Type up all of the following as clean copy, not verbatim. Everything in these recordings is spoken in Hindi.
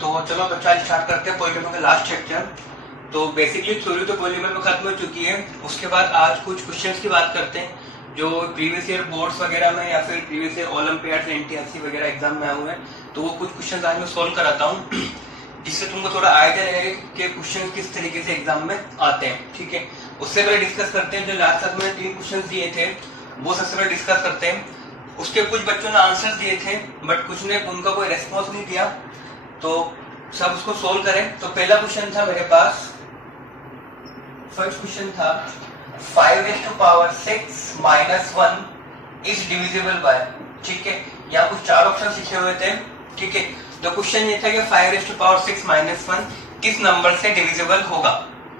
तो चलो बच्चा स्टार्ट करते हैं पॉलिनोमियल का लास्ट चैप्टर। तो बेसिकली थ्योरी तो पॉलिनोमियल में खत्म हो चुकी है। उसके बाद आज कुछ क्वेश्चंस की बात करते हैं जो प्रीवियस ईयर बोर्ड्स वगैरह में या फिर प्रीवियस ईयर ओलंपियाड्स एनटीआरसी वगैरह एग्जाम में आए हुए हैं। तो वो कुछ क्वेश्चंस आज मैं सोल्व कराता हूँ जिससे तुमको थोड़ा आइडिया रहेगा कि क्वेश्चन किस तरीके से एग्जाम में आते हैं। ठीक है, उससे पहले डिस्कस करते हैं जो लास्ट तक मैंने 3 क्वेश्चन दिए थे वो सबसे पहले डिस्कस करते हैं। उसके कुछ बच्चों ने आंसर्स दिए थे बट कुछ ने उनका कोई रेस्पॉन्स नहीं दिया, तो सब उसको सोल्व करें। तो पहला क्वेश्चन था मेरे पास, फर्स्ट क्वेश्चन था 5⁻6 - 1 इज डिविजिबल बाय। ठीक है, यहाँ कुछ 4 ऑप्शन लिखे हुए थे। ठीक है, तो क्वेश्चन ये था कि 5⁻6 - 1 किस नंबर से डिविजिबल होगा।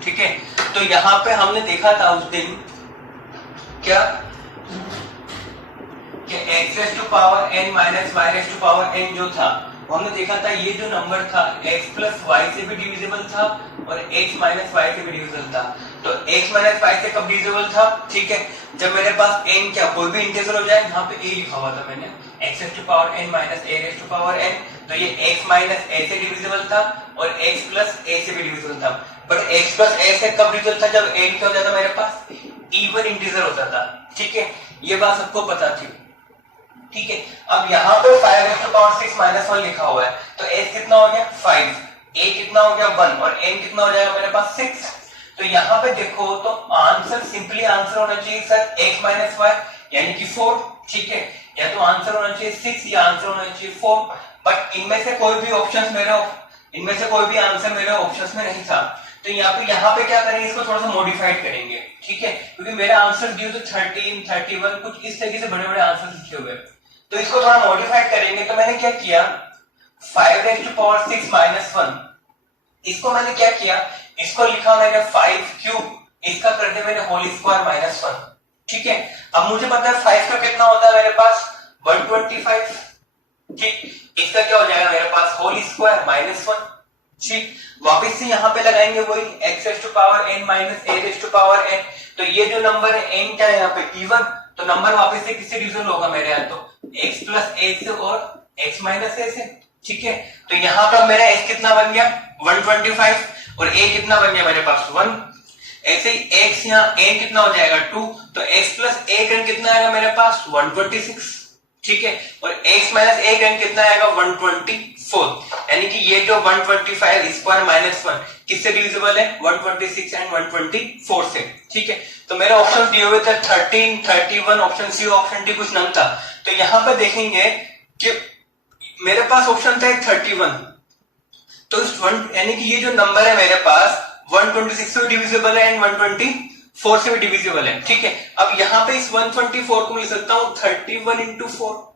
ठीक है, तो यहाँ पे हमने देखा था उस दिन क्या कि x⁻n - y⁻n जो था हमने देखा था ये जो नंबर था x + y से भी डिविजिबल था और x - y से भी डिविजिबल था। तो x - y से कब डिविजिबल था? ठीक है, जब मेरे पास n क्या कोई भी इंटीजर हो जाए, यहाँ पे a लिखा हुआ था मैंने x⁻n - a⁻n, तो ये x - a से डिविजिबल था और x + a से भी डिविजिबल था। बट x + a से कब डिविजिबल था? जब n क्या होता था मेरे पास इवन इंटीजर होता था। ठीक है, ये बात सबको पता थी। ठीक है, अब यहाँ पे 5⁻6 - 1 लिखा हुआ है तो s कितना हो गया 5, a कितना हो गया 1 और n कितना हो जाएगा मेरे पास 6। तो यहाँ पे देखो तो आंसर सिंपली आंसर होना चाहिए सर x - y यानी कि 4। ठीक है, या तो आंसर होना चाहिए 6 या आंसर होना चाहिए 4, बट इनमें से कोई भी आंसर मेरे ऑप्शंस में नहीं था। तो यहाँ पे क्या करेंगे, इसको थोड़ा सा मॉडिफाइड करेंगे। ठीक है, क्योंकि मेरा आंसर दिए तो 13, 31 कुछ इस तरीके से बड़े बड़े आंसर लिखे हुए, तो इसको थोड़ा मॉडिफाइड करेंगे। तो मैंने क्या किया 5⁻6 - 1 इसको मैंने क्या किया, इसको लिखा मैंने 5³ इसका कर दिया मैंने होल स्क्वायर -1। ठीक है, अब मुझे पता है 5³ कितना होता है मेरे पास 125। ठीक, इसका क्या हो जाएगा मेरे पास होल स्क्वायर -1। ठीक, वापस से यहाँ पे लगाएंगे वही x⁻n - a⁻n। तो ये जो नंबर है n क्या है यहाँ पे इवन, तो नंबर वापस से किससे डिविजन होगा मेरे यहाँ, तो x + a से और x - a से। ठीक है, तो यहाँ पर मेरा x कितना बन गया 125 और a कितना बन गया मेरे पास 1। ऐसे ही x यहाँ n कितना हो जाएगा 2, तो x + a कितना आएगा मेरे पास 126। ठीक है, और x - a कितना आएगा 124, यानी कि ये जो 125 स्क्वायर -1 किससे डिविजिबल है 126 एंड 124 से। ठीक है, तो मेरे ऑप्शन दिए हुए थे 13, 31, ऑप्शन सी ऑप्शन डी कुछ नंबर था। तो यहाँ पे देखेंगे कि मेरे पास ऑप्शन था 31, तो यानी कि ये जो नंबर है मेरे पास 126 से डिविजिबल है एंड 124 से भी डिविजिबल है। ठीक है, अब यहाँ पे इस 124 को मैं लिख सकता हूँ 31 × 4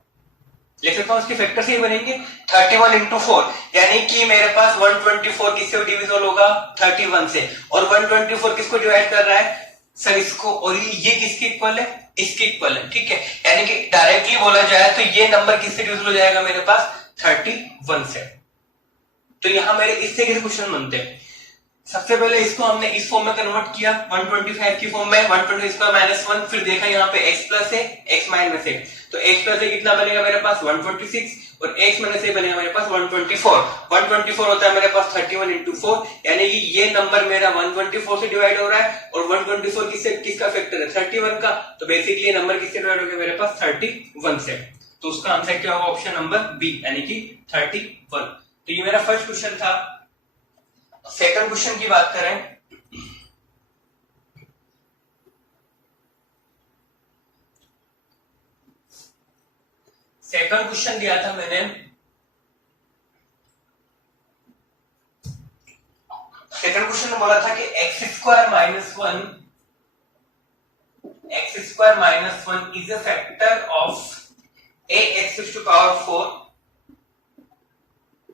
लिख सकता हूँ, उसके फैक्टर से ही बनेंगे 31 × 4, यानी कि मेरे पास 124 किससे डिविजिबल होगा 31 से, और 124 किसको डिवाइड कर रहा है सर इसको, और ये किसके इक्वल है इसके इक्वल है। ठीक है, यानी कि डायरेक्टली बोला जाए तो ये नंबर किससे डिविजिबल हो जाएगा मेरे पास 31 से। तो यहां मेरे इस तरीके से क्वेश्चन बनते हैं। सबसे पहले इसको हमने इस फॉर्म में कन्वर्ट किया 125 की फॉर्म में 126 -1, फिर देखा यहाँ पे x + a x - a, तो x + a कितना बनेगा मेरे पास 146 और x - a बनेगा मेरे पास 124 होता है मेरे पास 31 × 4, यानी कि ये नंबर मेरा 124 से डिवाइड हो रहा है और 124 किसका फैक्टर है 31 का, तो बेसिकली ये नंबर किससे डिवाइड हो गया मेरे पास 31 से। तो उसका आंसर क्या होगा ऑप्शन नंबर बी यानी कि 31। तो ये मेरा फर्स्ट क्वेश्चन था। सेकंड क्वेश्चन की बात करें, सेकंड क्वेश्चन दिया था मैंने, सेकंड क्वेश्चन में बोला था कि x² - 1 is a factor of ax⁴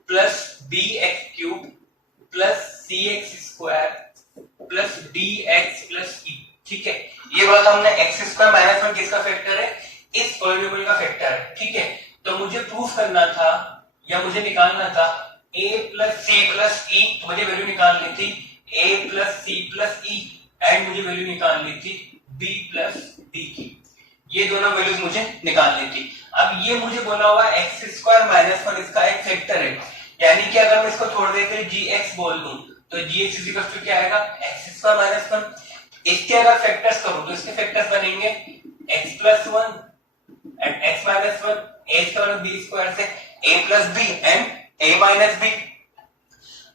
plus bx³ plus cx² plus dx plus e। ठीक है, ये बोला था हमने x² - 1 किसका फैक्टर है इस पॉलिनोमियल का फैक्टर है। ठीक है, तो मुझे प्रूफ करना था या मुझे निकालना था a + c + e, तो मुझे वैल्यू निकालनी थी a + c + e एंड मुझे वैल्यू निकालनी थी b + d की, ये दोनों वैल्यूज मुझे निकालनी थी। अब ये मुझे बोला हुआ x² - 1 इसका एक फैक्टर है, यानी कि अगर मैं इसको छोड़ देकर जी एक्स बोल दूं तो जी एक्स इक्वल टू क्या आएगा, एक्स स्क्वायर माइनस वन। इसके अगर फैक्टर्स करूं तो इसके फैक्टर्स बनेंगे x plus one and x minus one, a square b square से a plus b and a minus b.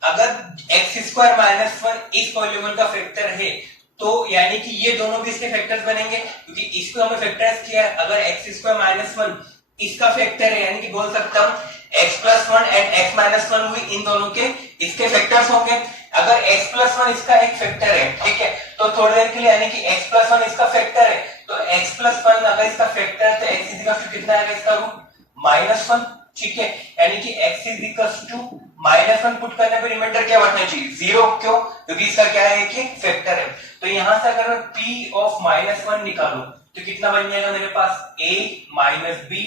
अगर एक्स स्क्वायर माइनस वन इस पॉलीनोमियल का फैक्टर है तो यानी कि ये दोनों भी इसके फैक्टर्स बनेंगे, क्योंकि इसको हमें फैक्टराइज किया है। अगर एक्स स्क्वायर माइनस वन इसका फैक्टर है यानी कि बोल सकता हूं x plus one and x minus one भी इन दोनों के इसके फैक्टर्स होंगे। अगर एक्स प्लस वन इसका एक फैक्टर है, ठीक है, तो थोड़ी देर के लिए यानी कि एक्स प्लस वन इसका फैक्टर है तो एक्स प्लस वन अगर इसका फैक्टर है तो एक्स इज इक्वल टू कितना आएगा, इसका रूट माइनस वन, ठीक है, यानी कि x is equal to minus one put करने पे रिमाइंडर क्या बचना चाहिए, जीरो। क्यों, क्योंकि इसका क्या है कि फैक्टर है। तो यहां से अगर मैं p ऑफ माइनस वन निकालूं तो कितना बन जाएगा मेरे पास, a minus B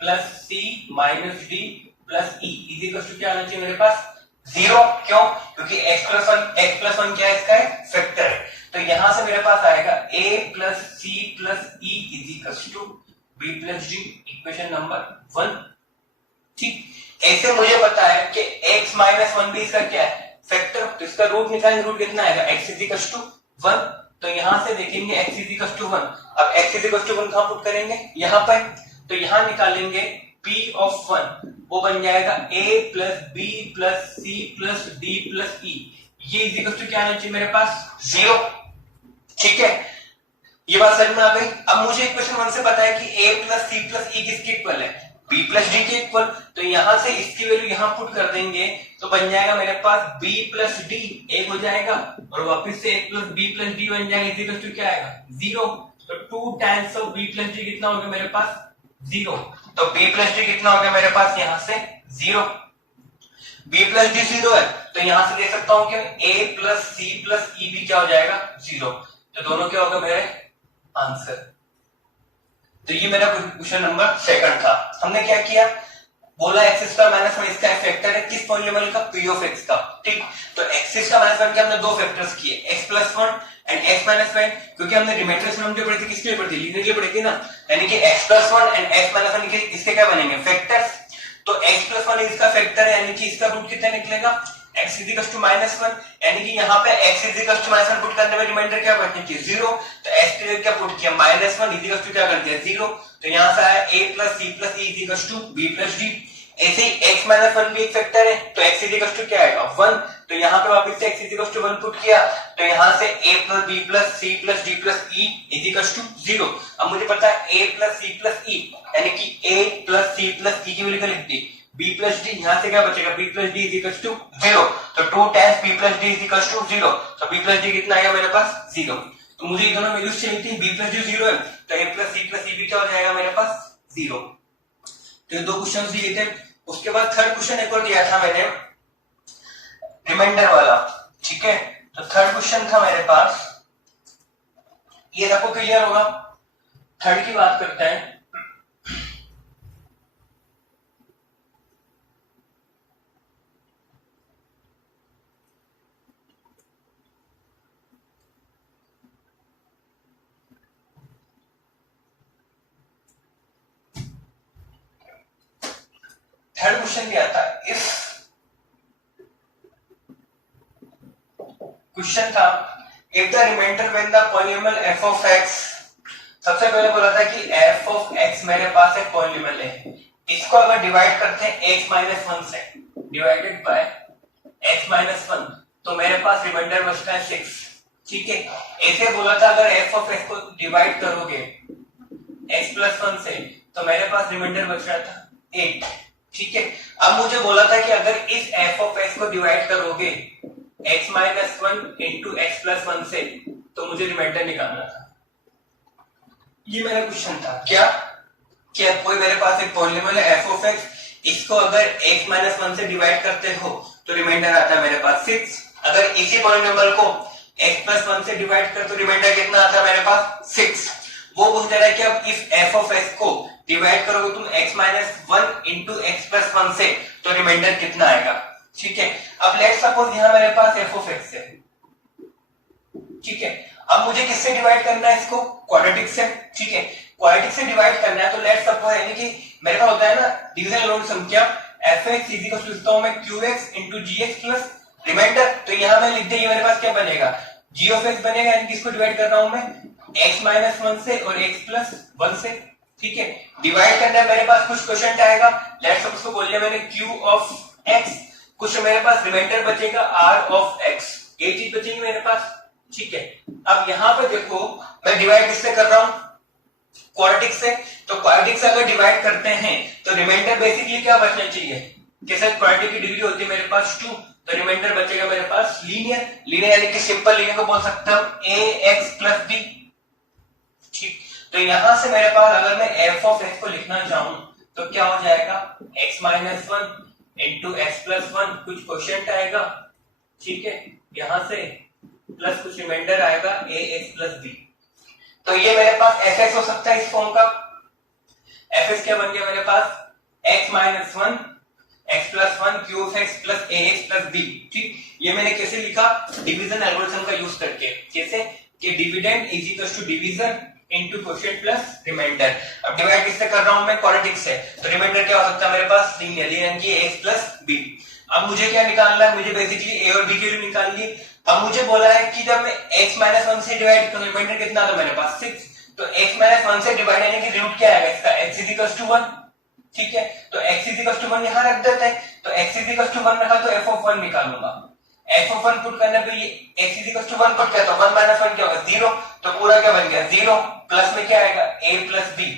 plus C minus D plus E is equal to क्या आना चाहिए मेरे पास, जीरो। क्यों, क्योंकि x प्लस वन क्या है, इसका है फैक्टर है। तो यहां से मेरे पास आएगा a plus C plus E is equal to b plus D, equation number one. ठीक, ऐसे मुझे पता है कि x माइनस वन भी इसका क्या है, फैक्टर। तो इसका रूट निकालेंगे, रूट कितना आएगा, x is equal to one. तो यहां से देखेंगे x is equal to one. अब x is equal to one कहां पुट करेंगे, यहां पर। तो यहां निकालेंगे p ऑफ वन, वो बन जाएगा a plus b plus C plus D plus e, ये इज इक्वल टू क्या आना चाहिए मेरे पास, जीरो। ठीक है, ये बात समझ में आ गई। अब मुझे इक्वेशन वन से पता है कि a प्लस सी प्लस ई किसके इक्वल है, b प्लस डी के इक्वल। तो यहां से इसकी वैल्यू यहां पुट कर देंगे तो बन जाएगा मेरे पास b प्लस डी, एक हो जाएगा और वापस से a plus b plus D बन जाएगा, इज इक्वल टू क्या आएगा, जीरो। तो 2 times of b plus D कितना हो गया मेरे पास, जीरो। तो b प्लस डी कितना हो गया मेरे पास, यहां से zero. b plus D zero है तो यहां से देख सकता हूं कि a प्लस सी प्लस ई भी क्या हो जाएगा, जीरो। तो दोनों क्या होगा मेरे आंसर। तो ये मेरा क्वेश्चन नंबर सेकंड था। हमने क्या किया, बोला एक्स स्क्वायर माइनस वन इसका फैक्टर है किस पॉलीनोमियल का, पी ऑफ एक्स का। ठीक, तो एक्स स्क्वायर माइनस वन के हमने दो फैक्टर्स किए, x plus one and x minus one, क्योंकि हमने रिमाइंडर सम जो पढ़ी थी किसके लिए पढ़ी थी, लीनियर के लिए पढ़ी थी ना। यानी कि X plus one and x minus one इसके क्या बनेंगे, फैक्टर्स। तो एक्स प्लस वन इसका फैक्टर है यानी कि इसका रूट कितना निकलेगा, x is equal to minus one, यानी कि यहाँ पे x is equal to minus one put करने में रिमाइंडर क्या बचना चाहिए, जीरो। तो x के लिए क्या पुट किया, minus one is equal to क्या कर दिया, जीरो। तो यहाँ से आया a plus C plus E is equal to b plus D. ऐसे ही x माइनस वन भी एक फैक्टर है तो x इज इक्वल टू क्या आएगा, वन। तो यहाँ पे वापस से x is equal to one put किया तो यहाँ से a plus b plus C plus D plus E is equal to zero. अब मुझे पता है a plus C plus E यानी कि a plus C plus E की वैल्यू लिख दी, b प्लस डी, यहाँ से क्या बचेगा, b plus D is equal to zero. तो 2 times b plus D is equal to zero. तो b प्लस डी कितना आएगा मेरे पास, जीरो। तो मुझे ये दोनों वैल्यूज चाहिए थी, b प्लस डी जीरो है तो a प्लस सी प्लस ई भी क्या हो जाएगा मेरे पास, जीरो। तो ये दो क्वेश्चन दिए थे। उसके बाद थर्ड क्वेश्चन एक और दिया था मैंने, रिमाइंडर वाला। ठीक है, तो थर्ड क्वेश्चन था मेरे पास, ये सबको क्लियर होगा। थर्ड की बात करते हैं। थर्ड क्वेश्चन क्या था, इस क्वेश्चन था if the remainder when the polynomial f of x, सबसे पहले बोला था कि f ऑफ x मेरे पास एक पॉलीनोमियल है, इसको अगर डिवाइड करते हैं x माइनस वन से, divided by x minus one, तो मेरे पास रिमाइंडर बचता है 6। ठीक है, ऐसे बोला था अगर f ऑफ x को डिवाइड करोगे x प्लस वन से तो मेरे पास रिमाइंडर बच रहा था 8। ठीक है, अब मुझे बोला था कि अगर इस f ऑफ x को डिवाइड करोगे x minus one into x plus one से तो मुझे रिमाइंडर निकालना था। ये मेरा क्वेश्चन था, क्या कोई मेरे पास एक पॉलीनोमियल है f ऑफ x, इसको अगर x माइनस वन से डिवाइड करते हो तो रिमाइंडर आता है मेरे पास 6। अगर इसी पॉलीनोमियल को x प्लस वन से डिवाइड कर तो रिमाइंडर कितना आता है मेरे पास 6। वो पूछ रहा है कि अब इस f ऑफ x को डिवाइड करोगे तुम x minus one into x plus one से तो रिमाइंडर कितना आएगा। ठीक है, अब लेट्स सपोज यहां मेरे पास f ऑफ x है। ठीक है, अब मुझे किससे डिवाइड करना है इसको, क्वाड्रेटिक से। ठीक है, क्वाड्रेटिक से डिवाइड करना है तो लेट्स सपोज यानी कि मेरे पास होता है ना डिवीजन लोड संख्या F X is equal to लिखता हूं मैं Q X into G X plus remainder. तो यहां मैं लिख दिया, मेरे पास क्या बनेगा, जी ऑफ एक्स बनेगा, यानी कि इसको डिवाइड कर रहा हूं मैं एक्स माइनस वन से और एक्स प्लस वन से। ठीक है, डिवाइड करना है, मेरे पास कुछ क्वेश्चन आएगा, लेट्स सपोज उसको बोल लिया मैंने क्यू ऑफ एक्स, कुछ मेरे पास रिमाइंडर बचेगा आर ऑफ एक्स, ये चीज बचेगी मेरे पास। ठीक है, अब यहां पे देखो मैं डिवाइड किससे कर रहा हूं, क्वाड्रेटिक से। तो क्वाड्रेटिक से अगर डिवाइड करते हैं तो रिमाइंडर बेसिकली क्या बचना चाहिए, जैसे क्वाड्रेटिक की डिग्री होती है मेरे पास 2, तो रिमाइंडर बचेगा मेरे पास लीनियर, लीनियर यानी कि सिंपल लीनियर को बोल सकते हैं हम ए एक्स प्लस बी। ठीक, तो यहां से मेरे पास अगर मैं एफ ऑफ एक्स को लिखना चाहूं तो क्या हो जाएगा, x minus one into x plus one, कुछ क्वेश्चन आएगा, ठीक है, यहां से प्लस कुछ रिमाइंडर आएगा ए एक्स प्लस बी। तो ये मेरे पास एफ एक्स हो सकता है इस फॉर्म का, एफ एक्स क्या बन गया मेरे पास, x minus one x plus one q of x plus A x plus b. ठीक, ये मैंने कैसे लिखा, डिवीजन एल्गोरिथम का यूज करके, जैसे कि dividend is equal to division into quotient plus remainder. अब डिवाइड किससे कर रहा हूं मैं, क्वाड्रेटिक से, तो रिमाइंडर क्या हो सकता है मेरे पास, लीनियर, यानी कि एक्स प्लस बी। अब मुझे क्या निकालना है, मुझे बेसिकली ए और बी की वैल्यू निकालनी है। अब मुझे बोला है कि जब मैं x माइनस वन से डिवाइड करूं, रिमाइंडर कितना था मेरे पास 6, तो x माइनस वन से डिवाइड यानी कि रूट क्या आएगा इसका, x इज इक्वल टू 1। ठीक है, तो x इज इक्वल टू 1 यहां रख देते हैं, तो x इज इक्वल टू 1 रखा तो f ऑफ 1 निकालूंगा। f ऑफ 1 पुट करने पे ये x is equal to 1 put किया तो 1 माइनस 1 क्या होगा 0, तो पूरा क्या बन गया 0, प्लस में क्या आएगा a प्लस b।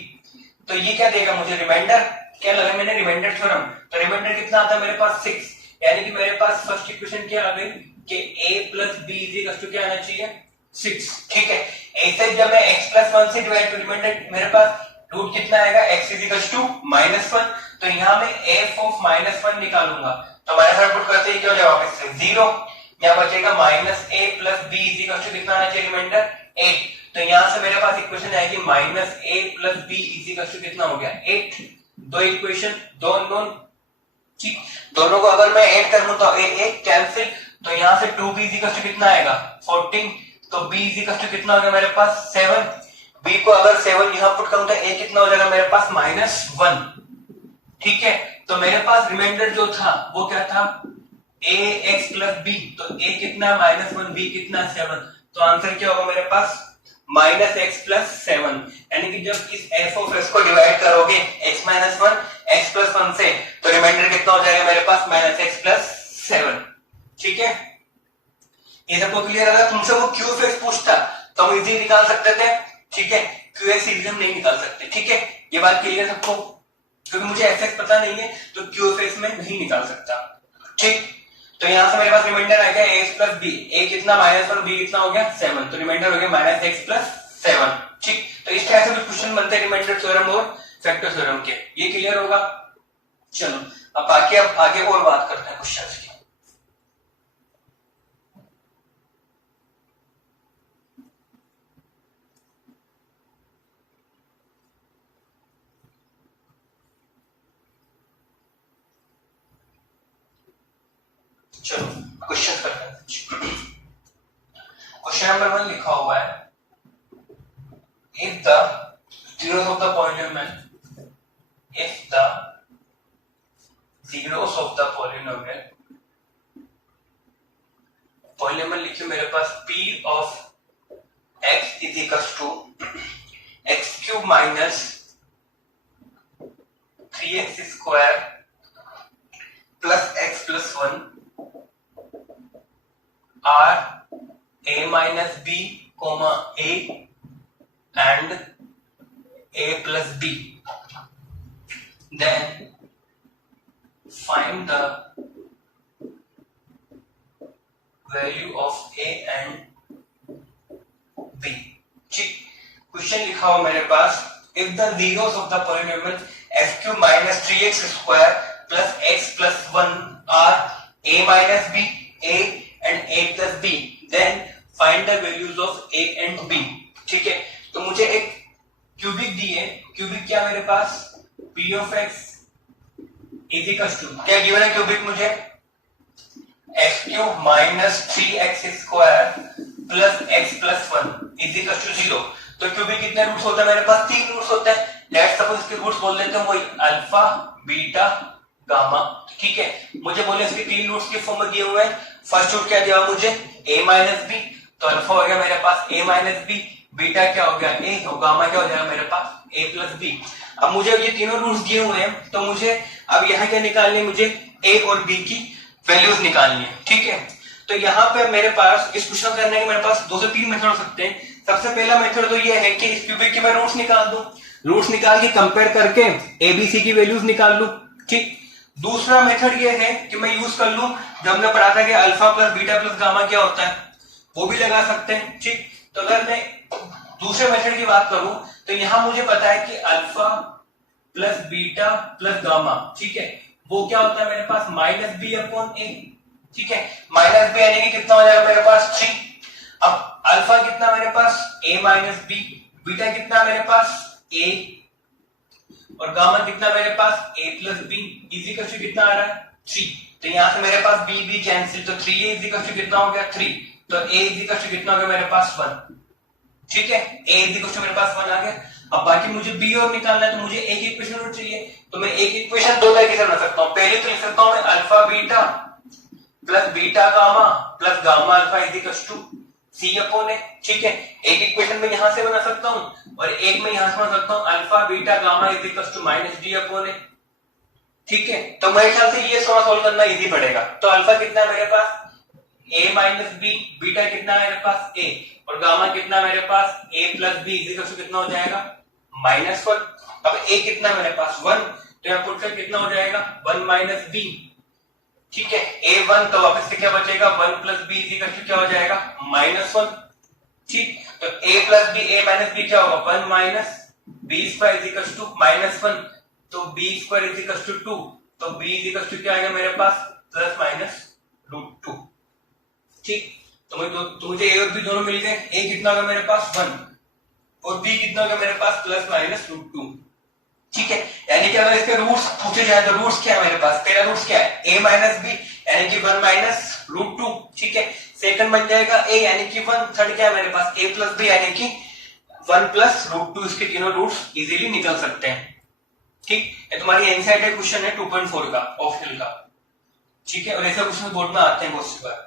तो ये क्या देगा मुझे, रिमाइंडर क्या लगा मैंने, रिमाइंडर थ्योरम। तो रिमाइंडर कितना आता है मेरे पास 6, यानी कि मेरे पास फर्स्ट इक्वेशन क्या आ गई कि a plus b is equal to क्या आना चाहिए 6। ठीक है, ऐसे जब मैं x प्लस 1 से डिवाइड तो रिमाइंडर मेरे पास रूट कितना आएगा, x is equal to minus 1, तो यहां मैं f ऑफ माइनस 1 निकालूंगा, तो हमारे साथ पुट करते ही क्या हो जाएगा वापस से 0, यहां बचेगा minus a plus b is equal to कितना आना चाहिए रिमाइंडर 8। तो यहां से मेरे पास इक्वेशन आएगी minus a plus b is equal to कितना हो गया 8। दो इक्वेशन, दो अननोन, ठीक, दोनों को अगर मैं ऐड कर लूं तो a कैंसिल, तो यहां से 2b इज इक्वल टू कितना आएगा 14, तो b इज इक्वल टू कितना हो गया मेरे पास 7, b को अगर 7 यहां पुट करूं तो a कितना हो जाएगा मेरे पास -1। ठीक है, तो मेरे पास रिमाइंडर जो था वो क्या था a x प्लस b, तो a कितना -1, b कितना 7, तो आंसर क्या होगा मेरे पास -x प्लस 7, यानी कि जब इस f ऑफ x को डिवाइड करोगे x माइनस 1 x प्लस 1 से, तो रिमाइंडर कितना हो जाएगा मेरे पास -x प्लस 7। ठीक है, ये सबको क्लियर है। तुमसे वो q ऑफ x पूछता तो हम इजीली निकाल सकते थे, ठीक है, q x इजीली हम नहीं निकाल सकते। ठीक है, ये बात क्लियर है सबको, क्योंकि मुझे f x पता नहीं है तो q ऑफ x में नहीं निकाल सकता। ठीक, तो यहां से मेरे पास रिमाइंडर आ गया ax प्लस b, a कितना -1, b कितना हो गया 7, तो रिमाइंडर हो गया -x प्लस 7। ठीक, तो इस तरह से भी क्वेश्चन बनते हैं रिमाइंडर थ्योरम और फैक्टर थ्योरम के, ये क्लियर होगा। चलो अब बाकी अब आगे और बात करते हैं क्वेश्चंस की। चलो क्वेश्चन करते हैं। क्वेश्चन नंबर 1 लिखा हुआ है, if the zeros of the polynomial, if the zeros of the polynomial, polynomial लिखिए मेरे पास p of x is equals to x cube minus 3x square plus x plus 1 are a minus b comma a and a plus b, then find the value of a and b। ठीक, क्वेश्चन लिखा हुआ मेरे पास, if the zeros of the polynomial f cube minus 3x square plus x plus 1 are a minus b, a and a plus b, then find the values of a and b। ठीक है, तो मुझे एक क्यूबिक दी है, क्यूबिक क्या मेरे पास p of x is equal to क्या गिवन है क्यूबिक मुझे x cube minus 3x square plus x plus 1 is equal to 0। तो क्यूबिक कितने रूट्स होते हैं मेरे पास 3 रूट्स होते हैं, लेट्स सपोज इसके रूट्स बोल देते हैं वही अल्फा बीटा गामा, ठीक है। मुझे बोले इसके 3 रूट्स के फॉर्म में दिए हुए हैं। फर्स्ट रूट क्या दिया मुझे, a माइनस बी, तो अल्फा हो गया मेरे पास a माइनस बी, बीटा क्या हो गया a, और गामा क्या हो जाएगा मेरे पास a प्लस बी। अब मुझे ये तीनों रूट्स दिए हुए हैं, तो मुझे अब यहाँ क्या निकालने, मुझे a और b की वैल्यूज निकालनी है, ठीक है। तो यहाँ पे मेरे पास इस क्वेश्चन करने के मेरे पास 2 से 3 मेथड हो सकते हैं। सबसे पहला मेथड तो ये है कि इस क्यूबिक की मैं रूट्स निकाल दूं, रूट्स निकाल के कंपेयर करके एबीसी की वैल्यूज निकाल लूं, ठीक। दूसरा मेथड ये है कि मैं यूज कर लूं, जब हमने पढ़ा था कि alpha plus beta plus gamma क्या होता है, वो भी लगा सकते हैं, ठीक। तो अगर मैं दूसरे मेथड की बात करूं, तो यहां मुझे पता है कि alpha plus beta plus gamma, ठीक है, वो क्या होता है मेरे पास माइनस बी अपॉन ए, ठीक है। माइनस बी यानी कि कितना हो जाएगा मेरे पास 3। अब अल्फा कितना मेरे पास a माइनस बी, बीटा कितना मेरे पास a, और गामा कितना मेरे पास a प्लस बी, इजी कस्टू कितना आ रहा है 3। तो यहां से मेरे पास b b कैंसिल, तो 3a इजी कस्टू कितना हो गया 3, तो a इजी कस्टू कितना हो गया मेरे पास 1, ठीक है। a इजी कस्टू मेरे पास 1 आ गया। अब बाकी मुझे b और निकालना है, तो मुझे एक इक्वेशन और चाहिए, तो मैं एक इक्वेशन दो तरीके से बना सकता हूं। पहले तो लिख सकता हूं मैं alpha beta plus beta gamma plus gamma alpha is equal to c upon a, ठीक है। एक इक्वेशन में यहां से बना सकता हूं और एक में यहां से बना सकता हूं alpha beta gamma is equal to minus d upon a, ठीक है। तो मेरे ख्याल से ये सॉल्व करना इजी पड़ेगा। तो अल्फा कितना है मेरे पास a माइनस बी, बीटा कितना है मेरे पास a, और गामा कितना मेरे पास a plus B is equal to कितना हो जाएगा -1। अब a कितना मेरे पास 1, तो यहाँ पुट कर कितना हो जाएगा 1 माइनस बी, ठीक है। a1, तो वापस से क्या बचेगा 1 plus B is equal to क्या हो जाएगा -1, ठीक। तो a plus B, a minus B क्या होगा 1 minus B square is equal to -1, तो b square is equal to 2, तो b इज इक्वल टू क्या आएगा मेरे पास प्लस माइनस √2, ठीक। तो मुझे a और b दोनों मिल गए। a कितना होगा मेरे पास 1 और b कितना होगा मेरे पास प्लस माइनस √2, ठीक है। यानी कि अगर इसके रूट्स पूछे जाए तो रूट्स क्या है मेरे पास, पहला रूट्स क्या है a माइनस बी यानी कि 1 माइनस √2, ठीक है। सेकंड बन जाएगा a यानी कि 1, थर्ड क्या है मेरे पास a प्लस बी यानी कि 1 प्लस √2, इसके तीनों रूट्स इजीली निकल सकते हैं, ठीक। ये तुम्हारी एनसीईआरटी क्वेश्चन है 2.4 का ऑप्शनल का, ठीक है। और ऐसा क्वेश्चन बोर्ड में आते हैं बहुत सी बार।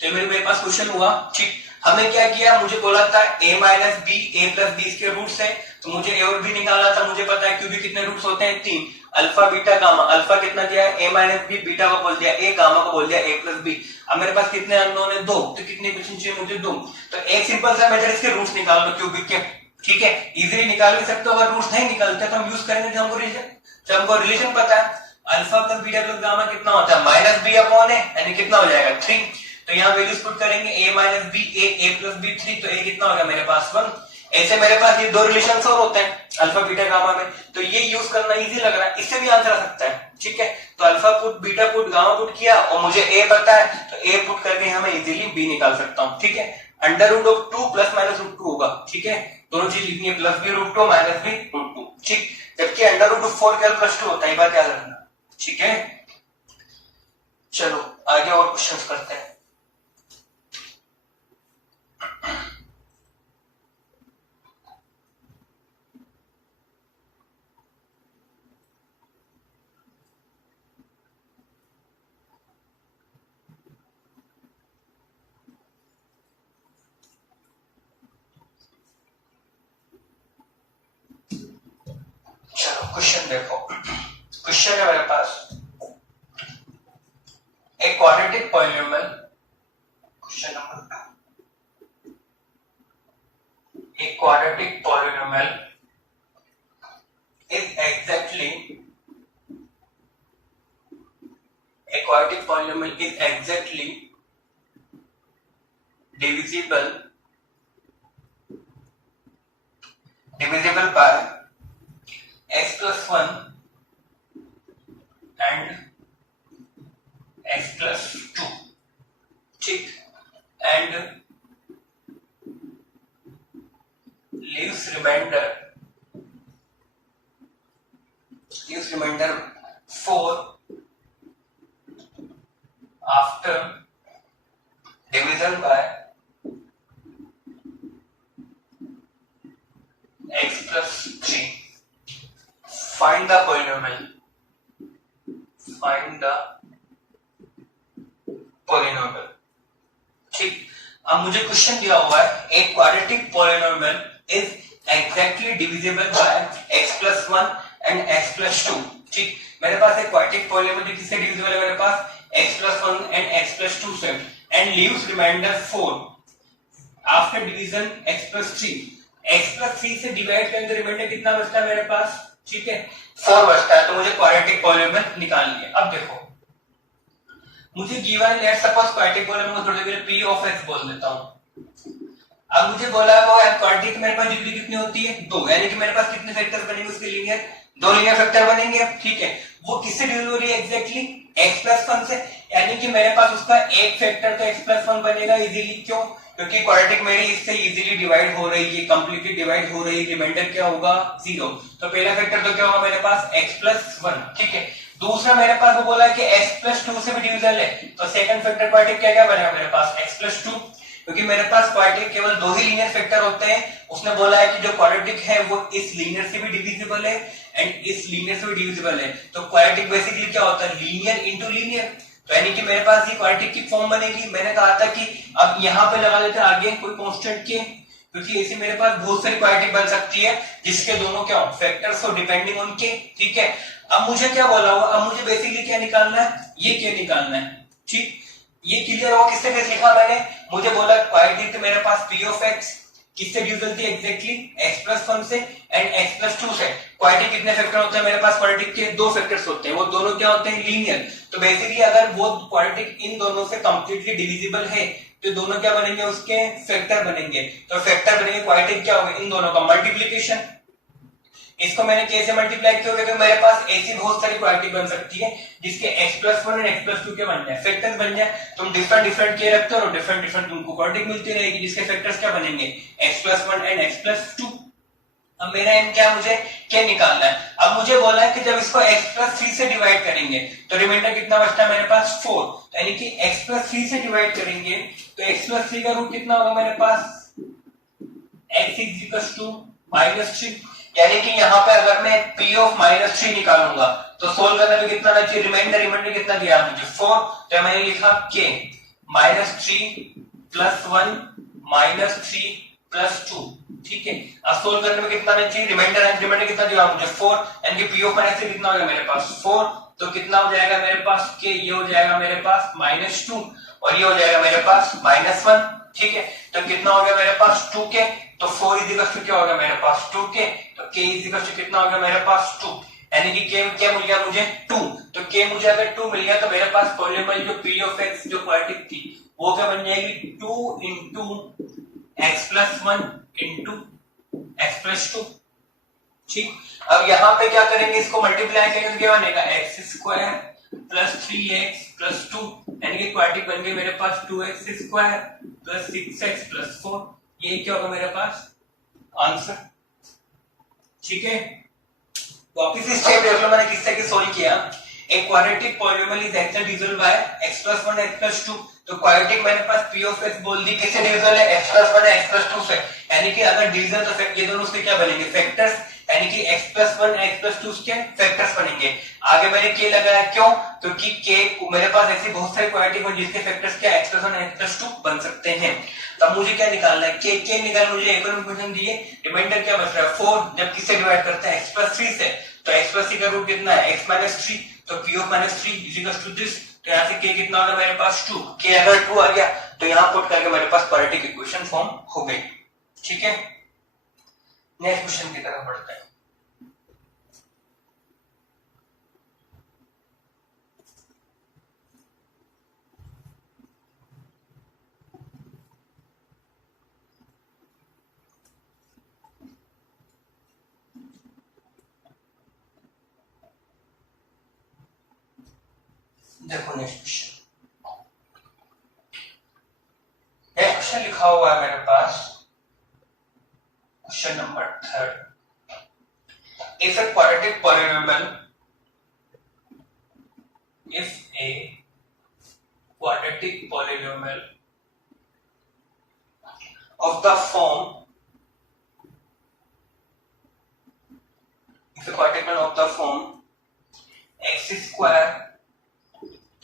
तो मेरे पास क्वेश्चन हुआ, ठीक। हमने क्या किया, मुझे बोला था a minus B, a plus B इसके रूट्स है, तो मुझे a और b निकालना था। मुझे पता है क्योंकि कितने रूट्स होते हैं 3, अल्फा बीटा गामा। अल्फा कितना दिया है a माइनस बी, बीटा को बोल दिया a, गामा को बोल दिया a प्लस बी। अब मेरे पास कितने अननोन है 2, तो कितने क्वेश्चन चाहिए मुझे 2। तो एक सिंपल सा मेथड इसके रूट्स निकाल लो क्यूबिक के, ठीक है। इजीली निकाल भी सकते हो। अगर रूट्स नहीं निकालते तो हम यूज करेंगे जब हमको रिलेशन पता है alpha plus beta plus gamma कितना होता है माइनस बी अपॉन ए, यानी कितना हो जाएगा 3। तो यहाँ वैल्यूज पुट करेंगे a minus B, a plus B 3, तो a कितना होगा मेरे पास 1। ऐसे मेरे पास ये दो रिलेशन और होते हैं अल्फा बीटा गामा में, तो ये यूज करना इजी लग रहा है, इससे भी आंसर आ सकता है, ठीक है। तो alpha put, beta put, gamma put किया और मुझे a पता है, तो a पुट करके यहाँ मैं इजीली b निकाल सकता हूँ, ठीक है। √2 प्लस माइनस √2 होगा, ठीक है। दोनों चीज लिखनी है, प्लस b √2 माइनस b √2, ठीक। जबकि √4 क्या प्लस 2 होता है, ये बात याद रखना, ठीक है। चलो आगे और क्वेश्चंस करते हैं। चलो क्वेश्चन देखो, क्वेश्चन है मेरे पास एक क्वाड्रेटिक पॉलिनोमियल, क्वेश्चन नंबर, एक quadratic polynomial is exactly, a quadratic polynomial is exactly divisible by x plus 1 and x plus 2, ठीक, and leaves remainder 4 after division by x plus 3. Find the polynomial. Find the polynomial. ठीक, अब मुझे क्वेश्चन दिया हुआ है एक quadratic polynomial is exactly divisible by x plus 1 and x plus 2। ठीक, मेरे पास एक क्वाड्रेटिक पॉलिनोमियल किससे डिविजिबल है, मेरे पास x plus 1 and x plus 2 से, and leaves remainder 4 after division x plus 3। x plus 3 से डिवाइड करेंगे तो रिमाइंडर कितना बचता है मेरे पास, ठीक है 4 बचता है। तो मुझे क्वाड्रेटिक पॉलिनोमियल निकालनी है। अब देखो मुझे गिवन है, लेट्स सपोज क्वाड्रेटिक पॉलिनोमियल को थोड़ी देर p ऑफ x बोल देता हूं। अब मुझे बोला है वो क्वाड्रेटिक मेरे पास डिग्री कितनी होती है 2, यानी कि मेरे पास कितने फैक्टर्स बनेंगे उसके लीनियर, 2 लीनियर फैक्टर बनेंगे। ठीक है, वो किससे डिवाइड हो रही है एग्जैक्टली x प्लस 1 से, यानी कि मेरे पास उसका एक फैक्टर तो x प्लस 1 बनेगा इजीली। क्यों, क्योंकि क्वाड्रेटिक मेरी इससे इजीली डिवाइड हो रही है, कंप्लीटली डिवाइड हो रही है, रिमाइंडर क्या होगा 0। तो पहला फैक्टर तो क्या होगा मेरे पास x प्लस 1। ठीक है, दूसरा मेरे पास वो बोला है कि x प्लस 2 से भी डिविजन है, तो सेकंड फैक्टर क्वाड्रेटिक क्या क्या बनेगा मेरे पास x प्लस 2, क्योंकि मेरे पास क्वाड्रेटिक केवल 2 ही लीनियर फैक्टर होते हैं। उसने बोला है कि जो क्वाड्रेटिक है वो इस लीनियर से भी डिविजिबल है एंड इस लीनियर से भी डिविजिबल है। तो क्वाड्रेटिक बेसिकली क्या होता है, लीनियर इनटू लीनियर। तो यानी कि मेरे पास ये क्वाड्रेटिक की फॉर्म बनेगी। मैंने कहा था कि अब यहाँ पे लगा देते आगे कोई कांस्टेंट के, क्योंकि ऐसे मेरे पास बहुत सारी क्वाड्रेटिक बन सकती है जिसके दोनों क्या हो फैक्टर्स हो डिपेंडिंग ऑन के। ठीक है, अब मुझे क्या बोला हुआ, अब मुझे बेसिकली क्या निकालना है, ये क्या निकालना है। ठीक, ये क्लियर हो किससे कैसे लिखा मैंने, मुझे बोला क्वाड्रेटिक मेरे पास p ऑफ x किससे डिविजिबल थी एग्जैक्टली x प्लस 1 से एंड x प्लस 2 से। क्वाड्रेटिक कितने फैक्टर होते हैं मेरे पास, क्वाड्रेटिक के 2 फैक्टर्स होते हैं, वो दोनों क्या होते हैं लीनियर। तो बेसिकली अगर वो क्वाड्रेटिक इन दोनों से कंप्लीटली डिविजिबल है तो दोनों क्या बनेंगे, उसके फैक्टर बनेंगे। तो फैक्टर बनेंगे क्वाड्रेटिक क्या होगा, इन दोनों का मल्टीप्लिकेशन। इसको मैंने k से मल्टीप्लाई किया क्योंकि मेरे पास ऐसी बहुत सारी क्वाड्रेटिक बन सकती है जिसके x प्लस 1 और x प्लस 2 के बन जाए, फैक्टर्स बन जाए। तुम डिफरेंट डिफरेंट k रखते हो और डिफरेंट डिफरेंट तुमको क्वाड्रेटिक मिलती रहेगी जिसके फैक्टर्स क्या बनेंगे x plus 1 and x plus 2। अब मेरा एम क्या, मुझे k निकालना है। अब मुझे बोला है कि जब इसको x प्लस 3 से डिवाइड करेंगे तो रिमाइंडर कितना बचता है मेरे पास 4, यानी कि x प्लस 3 से डिवाइड करेंगे तो x प्लस 3 का रूट कितना होगा मेरे पास x इज इक्वल टू -3, यानी कि यहाँ पे अगर मैं p ऑफ -3 निकालूंगा तो सोल्व करने में कितना चाहिए, रिमाइंडर कितना दिया मुझे 4, तो मैंने लिखा k -3 प्लस 1 -3 प्लस 2। ठीक है, अब सोल्व करने में कितना चाहिए, रिमाइंडर कितना दिया मुझे 4, यानी कि p ऑफ -3 कितना हो गया मेरे पास 4, तो कितना हो जाएगा मेरे पास k, ये हो जाएगा मेरे पास -2 और ये हो जाएगा मेरे पास -1। ठीक है, तो कितना हो गया मेरे पास 2k, तो 4 इज इक्वल टू क्या होगा मेरे पास 2k, तो k इज इक्वल टू कितना हो गया मेरे पास 2, यानी कि k क्या मिल गया मुझे 2। तो k मुझे अगर 2 मिल गया तो मेरे पास पॉलिनोमियल जो p ऑफ x जो क्वाड्रेटिक थी वो क्या बन जाएगी 2 into x plus 1 into x plus 2। ठीक, अब यहाँ पे क्या करेंगे, इसको मल्टीप्लाई करेंगे तो क्या बनेगा x square plus 3x plus 2, यानी कि क्वाड्रेटिक बन गई मेरे पास 2x square plus 6x plus 4। ये क्या होगा मेरे पास आंसर। ठीक है, वापिस इस स्टेप देख लो मैंने किससे के सॉल्व किया। एक quadratic polynomial is actually divisible by x plus 1 x plus 2, तो क्वाड्रेटिक मैंने पास p ऑफ x बोल दी, किससे डिविजिबल है x प्लस 1 x प्लस 2 से, यानी कि अगर डिवीजन तो ये दोनों उसके क्या बनेंगे फैक्टर्स, यानी कि x प्लस 1 x प्लस 2 के फैक्टर्स बनेंगे। आगे मैंने k लगाया, क्यों, क्योंकि k मेरे पास ऐसी बहुत सारी क्वाड्रेटिक है जिसके फैक्टर्स क्या x प्लस 1 x प्लस 2 बन सकते हैं। तब मुझे क्या निकालना है, k निकाल, मुझे एक और इक्वेशन दिए, रिमाइंडर क्या बच रहा है 4, जब किससे डिवाइड करते हैं x प्लस 3 से, तो x प्लस 3 का रूट कितना है x माइनस 3, तो p of -3 is equal to this, तो यहाँ से k कितना होगा मेरे पास 2, k अगर 2 आ गया तो यहाँ पुट करके मेरे पास क्वाड्रेटिक इक्वेशन फॉर्म हो गई। ठीक है, नेक्स्ट क्वेश्चन की तरफ बढ़ते हैं। देखो नेक्स्ट क्वेश्चन लिखा हुआ है मेरे पास, question number 3, if a quadratic polynomial of the form x square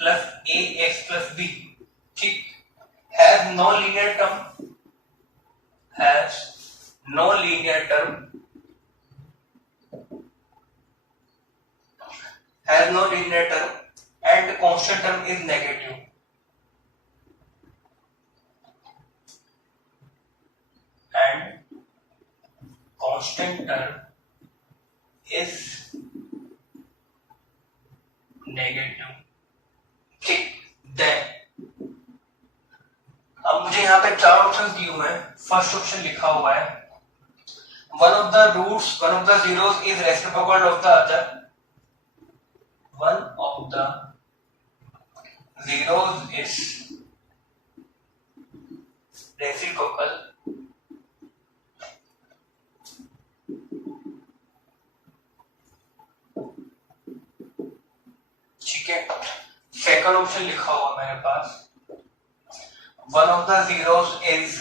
plus A x plus b, ठीक, has no linear term, has no linear term, has no linear term and constant term is negative, and constant term is negative, ठीक। देन अब मुझे यहाँ पे चार ऑप्शन दिए हुए हैं। फर्स्ट ऑप्शन लिखा हुआ है one of the zeros is reciprocal of the other, one of the zeros is reciprocal ठीक है। सेकंड ऑप्शन लिखा हुआ मेरे पास one of the zeros is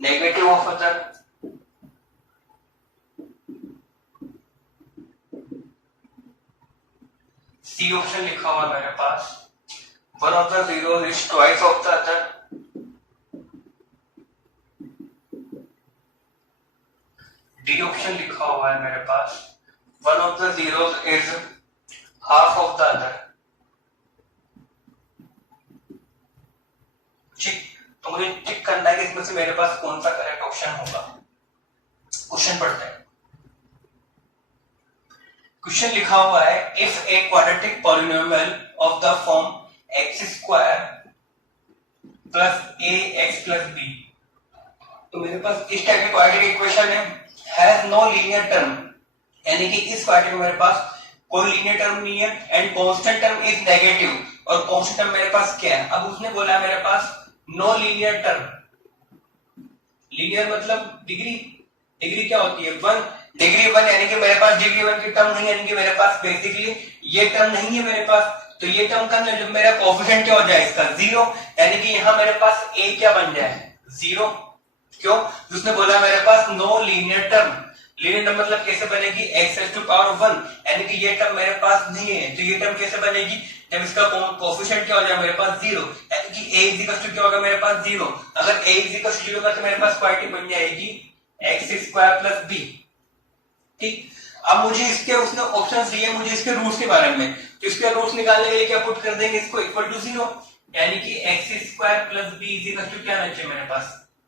negative of other, c option लिखा हुआ मेरे पास one of the zeros is twice of the other, d option लिखा हुआ है मेरे पास one of the zeros is half of the other, ठीक। तो मुझे टिक करना है कि इसमें से मेरे पास कौन सा करेक्ट ऑप्शन होगा। क्वेश्चन पढ़ते हैं। क्वेश्चन लिखा हुआ है if a quadratic polynomial of the form X square plus A x plus B, तो मेरे पास इस टाइप की क्वाड्रेटिक इक्वेशन है, हैज नो लीनियर टर्म, यानी कि इस क्वाड्रेटिक में मेरे पास कोई लीनियर टर्म नहीं है and constant term is negative, और कांस्टेंट टर्म मेरे पास क्या है। अब उसने बोला मेरे पास नो लीनियर टर्म, लीनियर मतलब डिग्री, डिग्री क्या होती है वन, डिग्री वन, यानी कि मेरे पास डिग्री वन की टर्म नहीं है, यानी कि मेरे पास बेसिकली ये टर्म नहीं है मेरे पास। तो ये टर्म का जब मेरा कोएफिशिएंट क्या हो जाए इसका जीरो, यानी कि यहाँ मेरे पास ए क्या बन जाए जीरो, क्यों, उसने बोला मेरे पास no linear term, linear term मतलब कैसे बनेगी x raised to power one, यानी कि ये टर्म मेरे पास नहीं है। तो ये टर्म कैसे बनेगी जब इसका कोएफिशिएंट क्या हो जाए मेरे पास जीरो, यानी कि a इज इक्वल टू क्या होगा मेरे पास जीरो। अगर a is equal to zero का तो मेरे पास क्वांटिटी बन जाएगी एक्स स्क्वायर प्लस बी, ठीक। अब मुझे इसके उसने ऑप्शंस दिए मुझे इसके रूट्स के बारे में, तो इसके रूट्स निकालने के लिए क्या पुट कर देंगे इसको इक्वल टू जीरो, यानी कि X square plus B is equal to क्या आना चाहिए मेरे पास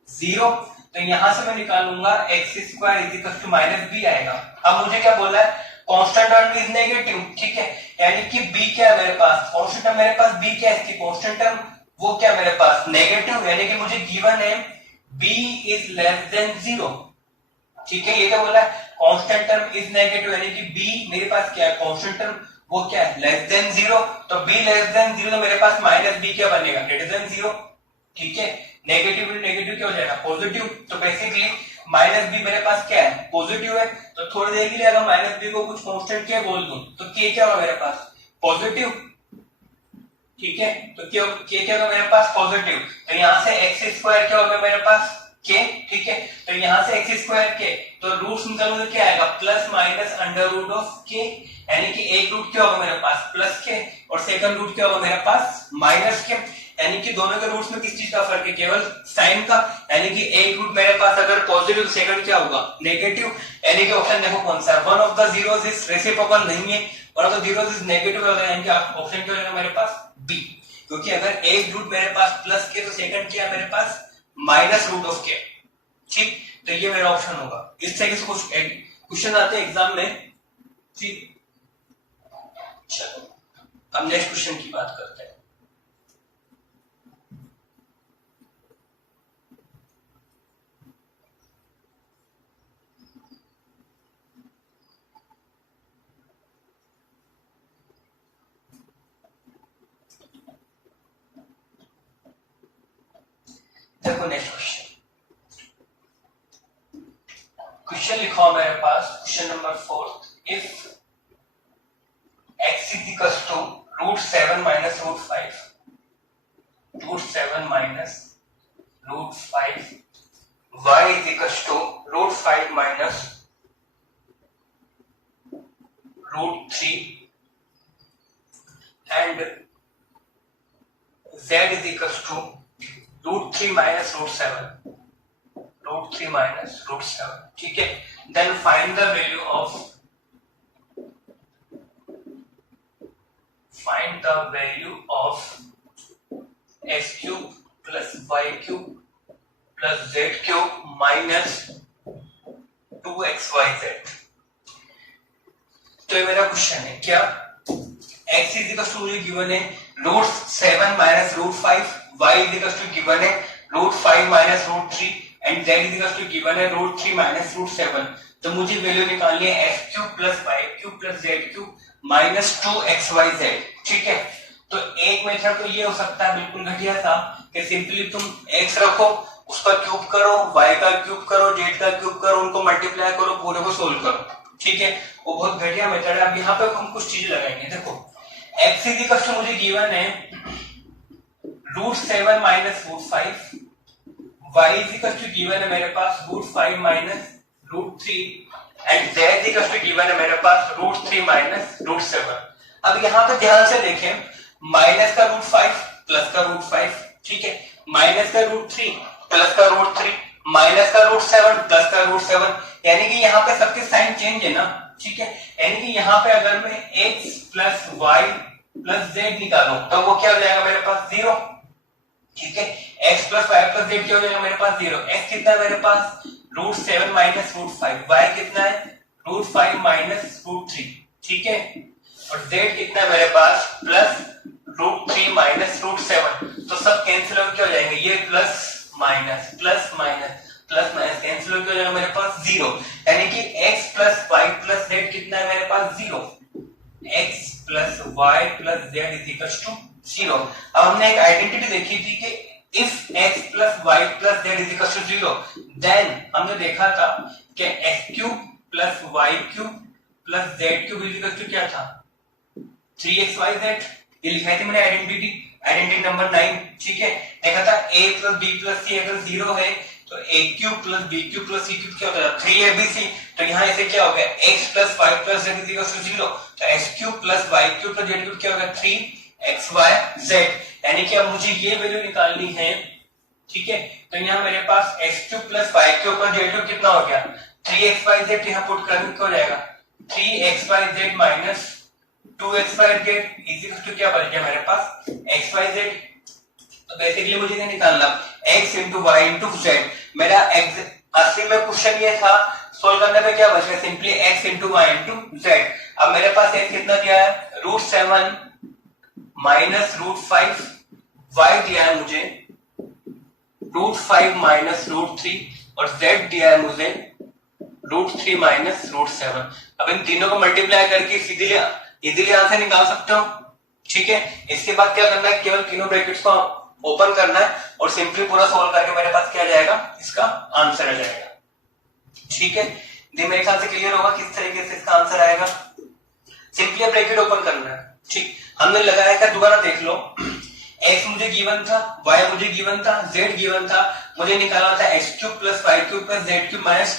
जीरो। तो यहां से मैं निकालूंगा X square is equal to minus B आएगा। अब मुझे क्या बोला है कांस्टेंट टर्म इज नेगेटिव, ठीक है, यानी कि b क्या है मेरे पास कांस्टेंट टर्म, मेरे पास b क्या है इसकी कांस्टेंट टर्म, वो क्या मेरे पास नेगेटिव, यानी कि मुझे गिवन है b is less than zero, ठीक है। ये क्या बोला है कांस्टेंट टर्म इज नेगेटिव, यानी कि b मेरे पास क्या है कांस्टेंट टर्म, वो क्या है लेस देन जीरो। तो b लेस देन जीरो तो मेरे पास माइनस b क्या बनेगा ग्रेटर देन जीरो, ठीक है। नेगेटिव नेगेटिव क्या हो जाएगा पॉजिटिव, तो बेसिकली माइनस बी मेरे पास क्या है पॉजिटिव है। तो थोड़ी देर के लिए अगर माइनस बी को कुछ कांस्टेंट के बोल दूं तो के क्या होगा मेरे पास पॉजिटिव, ठीक है। तो के क्या होगा मेरे पास पॉजिटिव। तो यहां से एक्स स्क्वायर क्या होगा मेरे पास के, ठीक है। तो यहां से एक्स स्क्वायर के तो रूट्स निकालूंगा तो क्या आएगा plus minus under root of के, यानी कि एक रूट क्या होगा मेरे पास प्लस के और सेकंड रूट क्या होगा मेरे पास माइनस के, यानी कि दोनों के रूट्स में किस चीज का फर्क है केवल साइन का, यानी कि एक रूट मेरे पास अगर पॉजिटिव तो सेकंड क्या होगा नेगेटिव, यानी कि ऑप्शन देखो कौन सा है one of the zeros is reciprocal नहीं है, one of the zeros is negative होगा, यानी कि ऑप्शन क्या होगा मेरे पास बी, क्योंकि अगर एक रूट मेरे पास प्लस के तो सेकंड क्या है मेरे पास माइनस रूट ऑफ के, ठीक। तो ये मेरा ऑप्शन होगा। इस तरीके से कुछ क्वेश्चन आते हैं एग्जाम में, ठीक। चलो अब नेक्स्ट क्वेश्चन की बात करते हैं। देखो नेक्स्ट क्वेश्चन, क्वेश्चन लिखा हो मेरे पास question number 4, if x is equals to root 7 minus root 5, root 7 minus root 5, y is equals to root 5 minus root 3 and z is equal to √3 minus √7, √3 minus √7, ठीक है। Then find the value of x cube plus y cube plus z cube minus 2xyz। तो ये मेरा क्वेश्चन है, क्या x इज इक्वल टू मुझे गिवन है √7 minus √5, y is equal to given है √5 minus √3 and z is equal to given है √3 माइनस √7। तो मुझे वैल्यू निकालनी है x cube plus y cube plus z cube minus 2xyz, ठीक है। तो एक मेथड तो ये हो सकता है बिल्कुल घटिया सा कि सिंपली तुम x रखो, उसका क्यूब करो, y का क्यूब करो, z का क्यूब करो, उनको मल्टीप्लाई करो, पूरे को सोल्व करो, ठीक है। वो बहुत घटिया मेथड है। अब यहाँ पे हम कुछ चीज लगाएंगे। देखो x इज इक्वल टू मुझे गिवन है √7 minus √5, y is equal to given है मेरे पास √5 minus √3 and z is equal to given है मेरे पास √3 माइनस √7। अब यहाँ पे ध्यान से देखें, माइनस का √5 प्लस का √5, ठीक है, माइनस का √3 प्लस का √3 माइनस का √7 प्लस का √7, यानी कि यहाँ पे सबके साइन चेंज है ना, ठीक है। यानी कि यहाँ पे अगर मैं x plus y plus z निकालूं तो वो क्या हो जाएगा मेरे पास 0, ठीक है। x plus y plus z क्या हो जाएगा मेरे पास 0। x कितना है मेरे पास √7 माइनस √5, y कितना है √5 माइनस √3, ठीक है, और z कितना है मेरे पास प्लस √3 माइनस √7। तो सब कैंसिल हो क्या हो जाएंगे, ये plus minus plus minus plus minus cancel हो क्या हो जाएगा मेरे पास 0, यानी कि x plus y plus z कितना है मेरे पास 0, x plus y plus z is equal to 0। अब हमने एक आइडेंटिटी देखी थी कि if x plus y plus z is equal to 0, then हमने देखा था कि x cube plus y cube plus z cube is equal to क्या था 3xyz। ये लिखा थी मैंने आइडेंटिटी नंबर 9, ठीक है। देखा था a plus b plus c अगर 0 है तो a cube plus b cube plus c cube क्या होता है 3abc। तो यहाँ ऐसे क्या हो गया x plus y plus z is equal to 0, तो x cube plus y cube plus z cube क्या होगा 3xyz, यानी कि अब मुझे ये वैल्यू निकालनी है, ठीक है। तो यहाँ मेरे पास x cube plus y cube plus z cube कितना हो गया 3xyz, यहाँ पुट करने क्या हो जाएगा 3xyz minus 2xyz is equal to क्या बच गया मेरे पास xyz। तो बेसिकली मुझे क्या निकालना x into Y into Z. मेरा असली में क्वेश्चन ये था, सोल्व करने पे क्या बच गया simply x into Y into Z. अब मेरे पास x कितना दिया है √7 माइनस √5, y दिया है मुझे √5 माइनस √3 और z दिया है मुझे √3 माइनस √7। अब इन तीनों को मल्टीप्लाई करके इजीली आंसर निकाल सकते हो, ठीक है। इसके बाद क्या करना है, केवल तीनों ब्रैकेट्स को ओपन करना है और सिंपली पूरा सॉल्व करके मेरे पास क्या जाएगा इसका आंसर आ जाएगा, ठीक है। ये मेरे ख्याल से क्लियर होगा किस तरीके से इसका आंसर आएगा। सिंपली ब्रैकेट ओपन करना है, ठीक। हमने लगाया था, दोबारा देख लो, x मुझे गिवन था, y मुझे गिवन था, z गिवन था, मुझे निकालना था x cube plus y cube plus z cube minus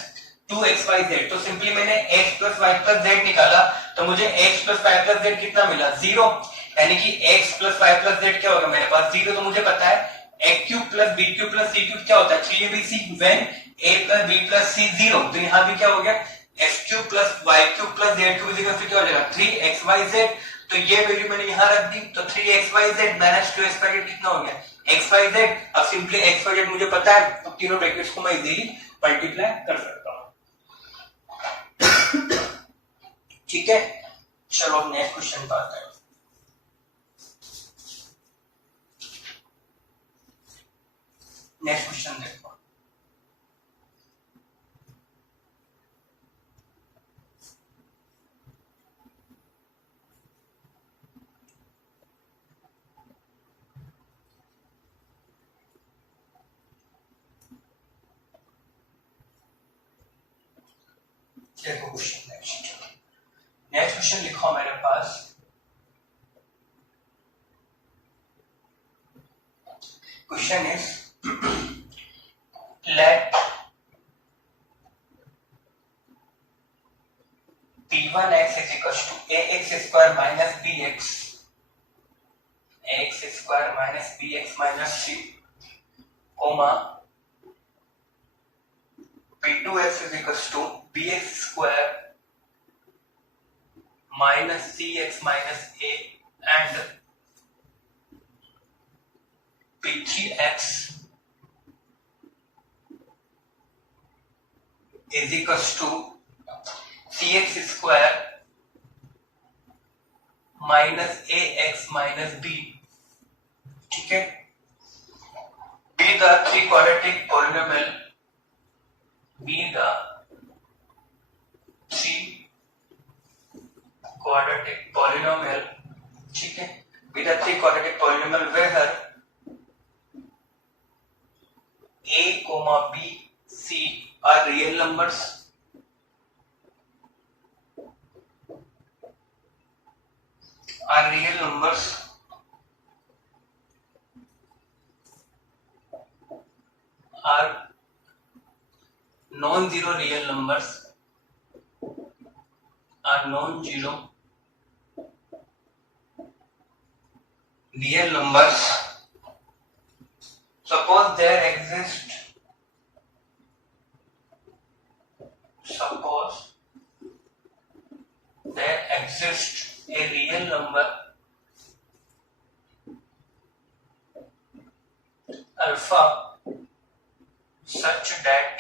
2xyz। तो सिंपली मैंने x plus y plus z निकाला, तो मुझे x plus y plus z कितना मिला 0, यानी कि x plus y plus z क्या होगा मेरे पास 0। तो मुझे पता है a cube plus b cube plus c cube क्या होता है 3abc when a plus b plus c 0। तो यहाँ भी क्या हो गया x cube plus y cube plus z cube is equal to क्या हो जाएगा 3xyz। तो ये वैल्यू मैंने यहाँ रख दी, तो 3xyz माइनस 2xyz कितना हो गया xyz। अब सिंपली xyz मुझे पता है, तो तीनों ब्रैकेट्स को मैं इजीली मल्टीप्लाई कर सकता हूँ, ठीक है। चलो नेक्स्ट क्वेश्चन पर आते हैं। नेक्स्ट क्वेश्चन देखो, देखो क्वेश्चन नेक्स्ट क्वेश्चन लिखो मेरे पास, question is let p1x is equals to ax square minus bx x square minus b x minus c comma p2x is equals to bx square minus cx minus a and p3x is equals to cx square minus ax minus b. ठीक है, be the three quadratic polynomial, be the three quadratic polynomial, ठीक है, be the three quadratic polynomial where a comma b c are real numbers are non-zero real numbers are non-zero real numbers. Suppose there exists a real number alpha such that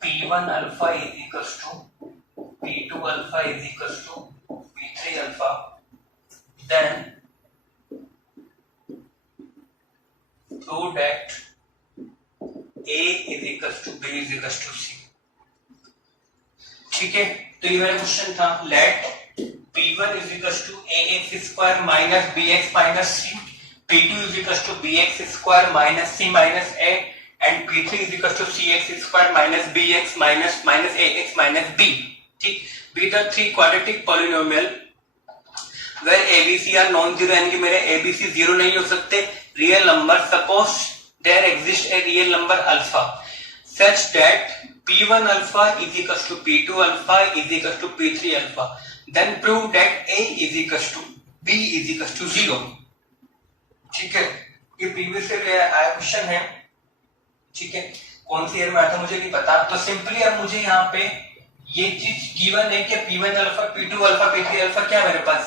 p1 alpha is equals to p2 alpha is equals to p3 alpha, then prove that a is equals to b is equals to c. ठीक है, तो ये मेरा क्वेश्चन था, late p1 is equals to ax square minus bx minus c, p2 is equals to bx square minus c minus a and p3 is equals to cx square minus bx minus ax minus b. ठीक, be the three quadratic polynomial where abc are non-zero, यानी कि मेरे abc जीरो नहीं हो सकते, real number. Suppose there exists a real number alpha such that p1 alpha is equals to p2 alpha is equals to p3 alpha, then prove that a is equals to b is equals to 0. ठीक है, ये प्रीवियस से आया क्वेश्चन है, ठीक है, कौन सी ईयर में आया था मुझे नहीं पता, तो सिंपली अब मुझे यहाँ पे ये चीज गिवन है कि p1 alpha p2 alpha p3 alpha क्या मेरे पास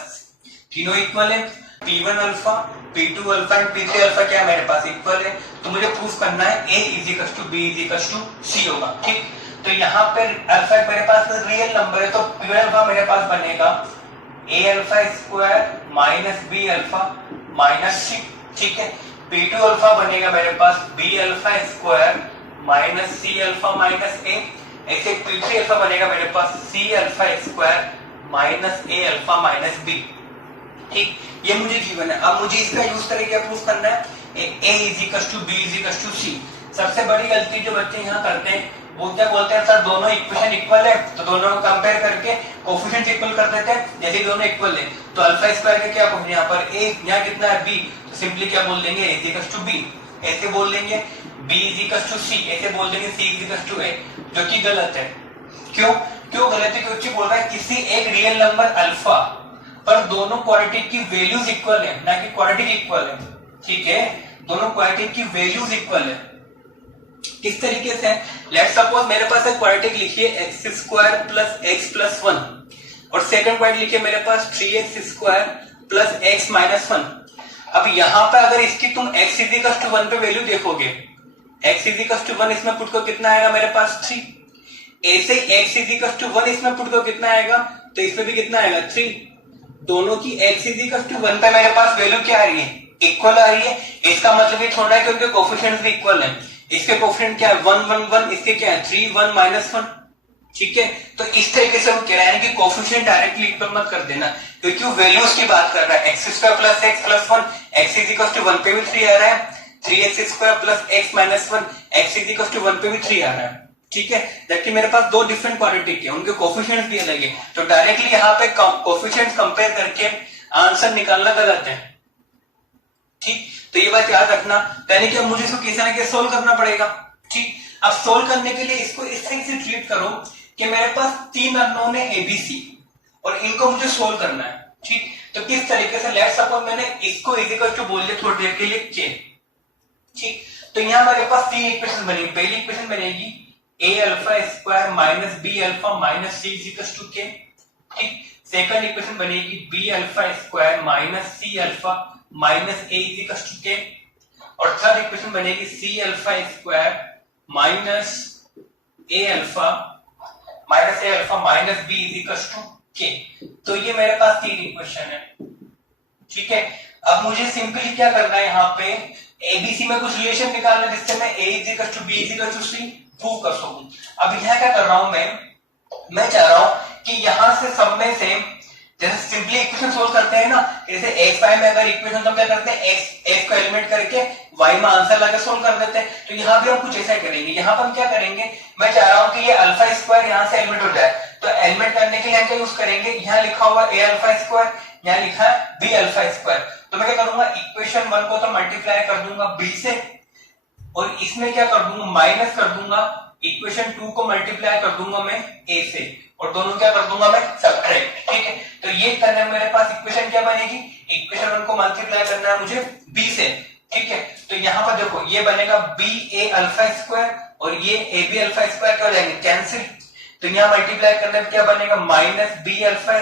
तीनों इक्वल है, p1 alpha p2 alpha and p3 alpha क्या मेरे पास इक्वल है, तो मुझे प्रूफ करना है a is equal to b is equal to c होगा. ठीक, तो यहाँ पे अल्फा मेरे पास रियल नंबर है, तो p1 अल्फा मेरे पास बनेगा a alpha square minus b alpha minus c. ठीक है, p2 अल्फा बनेगा मेरे पास b alpha square minus c alpha minus a, ऐसे p3 अल्फा बनेगा मेरे पास c alpha square minus a alpha minus b. ठीक, ये मुझे गिवन है, अब मुझे इसका यूज करके क्या प्रूफ करना है, a is equal to b is equal to c. सबसे बड़ी गलती जो बच्चे यहाँ करते हैं वो क्या बोलते हैं, सर दोनों इक्वेशन इक्वल है तो दोनों को कंपेयर करके कोफिशिएंट इक्वल कर देते हैं, जैसे दोनों इक्वल है तो अल्फा स्क्वायर का क्या कोफिशिएंट यहाँ पर a, यहाँ कितना है b, तो सिंपली क्या बोल देंगे a is equal to b, ऐसे बोल देंगे b is equal to c, ऐसे बोल देंगे c is equal to a, जो कि गलत है. क्यों गलत है, क्योंकि बोल रहा है किसी एक रियल नंबर अल्फा पर दोनों क्वाड्रेटिक की वैल्यूज इक्वल है, ना कि क्वाड्रेटिक इक्वल है. ठीक है, दोनों क्वाड्रेटिक की वैल्यूज इक्वल है. किस तरीके से, लेट्स सपोज मेरे पास एक क्वाड्रेटिक लिखिए x square plus X plus 1 और सेकंड क्वाड्रेटिक लिखिए मेरे पास 3x square plus X minus 1. अब यहाँ पे अगर इसकी तुम x इज इक्वल टू 1 पे वैल्यू देखोगे, x इज इक्वल टू 1 इसमें पुट को कितना आएगा मेरे पास 3, ऐसे x इज इक्वल टू 1 इसमें पुट को कितना आएगा, तो इसमें भी कितना आएगा 3. दोनों की x इज इक्वल टू 1 पे मेरे पास वैल्यू क्या आ रही है, इक्वल आ रही है. इसका मतलब ये थोड़ा है कि उनके कोफिशिएंट्स भी इक्वल है. इसके कोफिशिएंट क्या है 1 1 1, इसके क्या है 3 1 माइनस 1. ठीक है, तो इस तरीके से हम कह रहे हैं कि कोफिशिएंट डायरेक्टली इक्वल मत कर देना, क्योंकि वो वैल्यूज की बात कर रहा है. X square plus X plus 1, X is equal to 1 पे भी 3 आ रहा है, 3x square plus X minus 1, X is equal to 1 पे भी 3 आ रहा है. ठीक है, जबकि मेरे पास दो डिफरेंट क्वाड्रेटिक है, उनके कोफिशिएंट्स भी अलग है, तो डायरेक्टली यहाँ पे कोफिशिएंट्स कंपेयर करके आंसर निकालना गलत है. ठीक, तो ये बात याद रखना, यानी कि अब मुझे इसको किसी ना किसी सोल्व करना पड़ेगा. ठीक, अब सोल्व करने के लिए इसको इस तरह से ट्रीट करो कि मेरे पास तीन अननोन है एबीसी और इनको मुझे सोल्व करना है. ठीक, तो किस तरीके से, लेट्स सपोज मैंने इसको इज इक्वल टू बोल दिया थोड़ी देर के लिए के, ठीक, तो यहां मेरे पास तीन इक्वेशन बनेगी। पहली इक्वेशन बनेगी a alpha square minus b alpha minus c is equal to k, ठीक। सेकंड इक्वेशन बनेगी b alpha square minus c alpha minus a is equal to k, और थर्ड इक्वेशन बनेगी c alpha square minus a alpha minus b is equal to k. तो ये मेरे पास तीन इक्वेशन है, ठीक है। अब मुझे सिंपली क्या करना है, यहाँ पे एबीसी में कुछ रिलेशन निकालना है जिससे मैं a is equal to b is equal to c prove कर सकूं। अब यहाँ क्या कर रहा हूं मैं चाह रहा हूं कि यहां से सब में से, जैसे सिंपली इक्वेशन सोल्व करते हैं ना, जैसे एक्स वाई में अगर इक्वेशन तो क्या करते हैं, एक्स को एलिमिनेट करके वाई में आंसर लाकर सोल्व कर देते हैं। तो यहाँ भी हम कुछ ऐसा करेंगे। यहाँ पर हम क्या करेंगे, मैं चाह रहा हूं कि ये अल्फा स्क्वायर यहाँ से एलिमिनेट हो जाए, तो एलिमिनेट करने के लिए हम क्या यूज करेंगे, यहाँ लिखा हुआ ए अल्फा स्क्वायर, यहाँ लिखा है बी अल्फा स्क्वायर। तो मैं क्या करूंगा, इक्वेशन 1 को तो मल्टीप्लाई कर दूंगा बी से, और इसमें क्या कर दूंगा, माइनस कर दूंगा इक्वेशन 2 को मल्टीप्लाई कर दूंगा मैं ए से, और दोनों क्या कर दूंगा मैं सब्ट्रैक्ट, ठीक है। तो ये करने में मेरे पास इक्वेशन क्या बनेगी, इक्वेशन 1 को मल्टीप्लाई करना है मुझे बी से, ठीक है। तो यहाँ पर देखो ये बनेगा बी ए अल्फा स्क्वायर और ये ए बी अल्फा स्क्वायर क्या हो जाएंगे, कैंसिल। तो यहाँ मल्टीप्लाई करने में क्या बनेगा, माइनस बी अल्फा,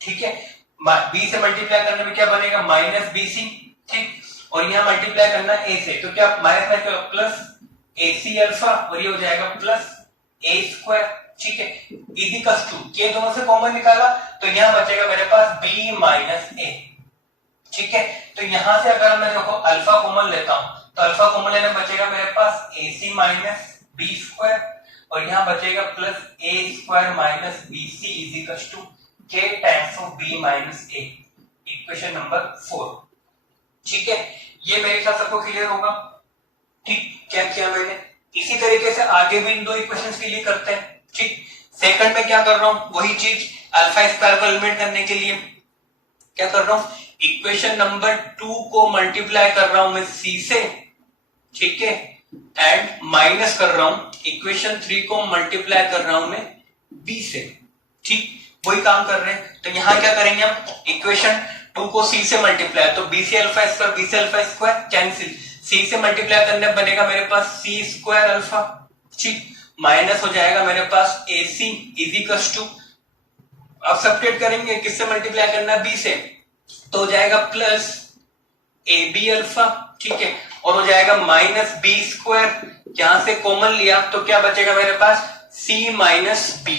ठीक है। बी से मल्टीप्लाई करने में क्या बनेगा, माइनस बी सी, ठीक। और यहाँ मल्टीप्लाई करना ए से, तो क्या माइनस में प्लस ए सी अल्फा, और ये हो जाएगा प्लस ए स्क्वायर, ठीक है। इक्वल टू ये दोनों से कॉमन निकाला, तो यहाँ बचेगा मेरे पास बी माइनस ए, ठीक है। तो यहां से अगर मैं देखो अल्फा कॉमन लेता हूं, तो अल्फा कॉमन लेने में बचेगा मेरे पास a c minus B square, और यहाँ बचेगा plus a square minus B c is equal to k times of b minus a, equation number 4, ठीक है। ये मेरे ख्याल सबको क्लियर होगा, ठीक। क्या किया मैंने, इसी तरीके से आगे भी इन दो इक्वेशंस के लिए करते हैं, ठीक। सेकंड में क्या कर रहा हूं, वही चीज अल्फा स्क्वायर को एलिमिनेट करने के लिए क्या कर रहा हूं, इक्वेशन नंबर 2 को मल्टीप्लाई कर रहा हूं मैं सी से, ठीक है, एंड माइनस कर रहा हूं इक्वेशन 3 को मल्टीप्लाई कर रहा हूं मैं बी से, ठीक। वही काम कर रहे हैं। तो यहां क्या करेंगे हम, इक्वेशन 2 को सी से मल्टीप्लाई, तो b c alpha square cancel, c से मल्टीप्लाई करने बनेगा मेरे पास सी स्क्वायर अल्फा, ठीक, माइनस हो जाएगा मेरे पास a c is equal to, अब सब्ट्रैक्ट करेंगे, किससे मल्टीप्लाई करना, बी से, तो हो जाएगा प्लस ए बी अल्फा, ठीक है, और हो जाएगा माइनस बी स्क्वायर, यहां से कॉमन लिया तो क्या बचेगा मेरे पास, सी माइनस बी,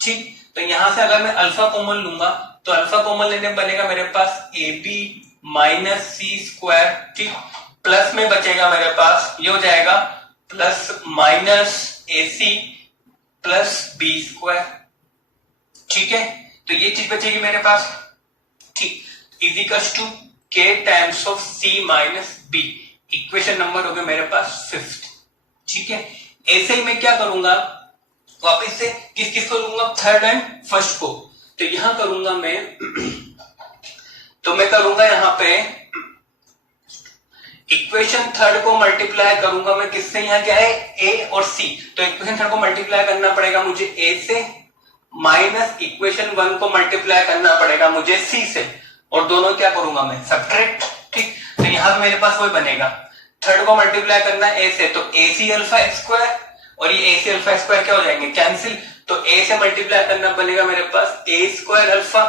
ठीक। तो यहां से अगर मैं अल्फा कॉमन लूंगा, तो अल्फा कॉमन लेने बनेगा मेरे पास a B minus C square, ठीक, प्लस में बचेगा मेरे पास, ये हो जाएगा प्लस माइनस ए सी प्लस बी स्क्वायर, ठीक है। तो ये चीज बचेगी मेरे पास, ठीक, is equal to k times of c minus b, equation number हो गया मेरे पास 5th, ठीक है। ऐसे ही मैं क्या करूंगा, वापस से किस किस को लूंगा, थर्ड एंड फर्स्ट को, तो यहां करूंगा मैं तो मैं करूंगा यहां पे इक्वेशन थर्ड को मल्टीप्लाई करूंगा मैं किससे, यहां क्या है ए और सी, तो इक्वेशन थर्ड को मल्टीप्लाई करना पड़ेगा मुझे ए से, माइनस इक्वेशन 1 को मल्टीप्लाई करना पड़ेगा मुझे सी से, और दोनों क्या करूंगा मैं सब्ट्रैक्ट, ठीक। तो यहां मेरे पास वही बनेगा, थर्ड को मल्टीप्लाई करना ए से, तो ए सी अल्फा स्क्वायर, और ये ए सी अल्फा स्क्वायर क्या हो जाएंगे, कैंसिल। तो ए से मल्टीप्लाई करना बनेगा मेरे पास ए स्क्वायर अल्फा,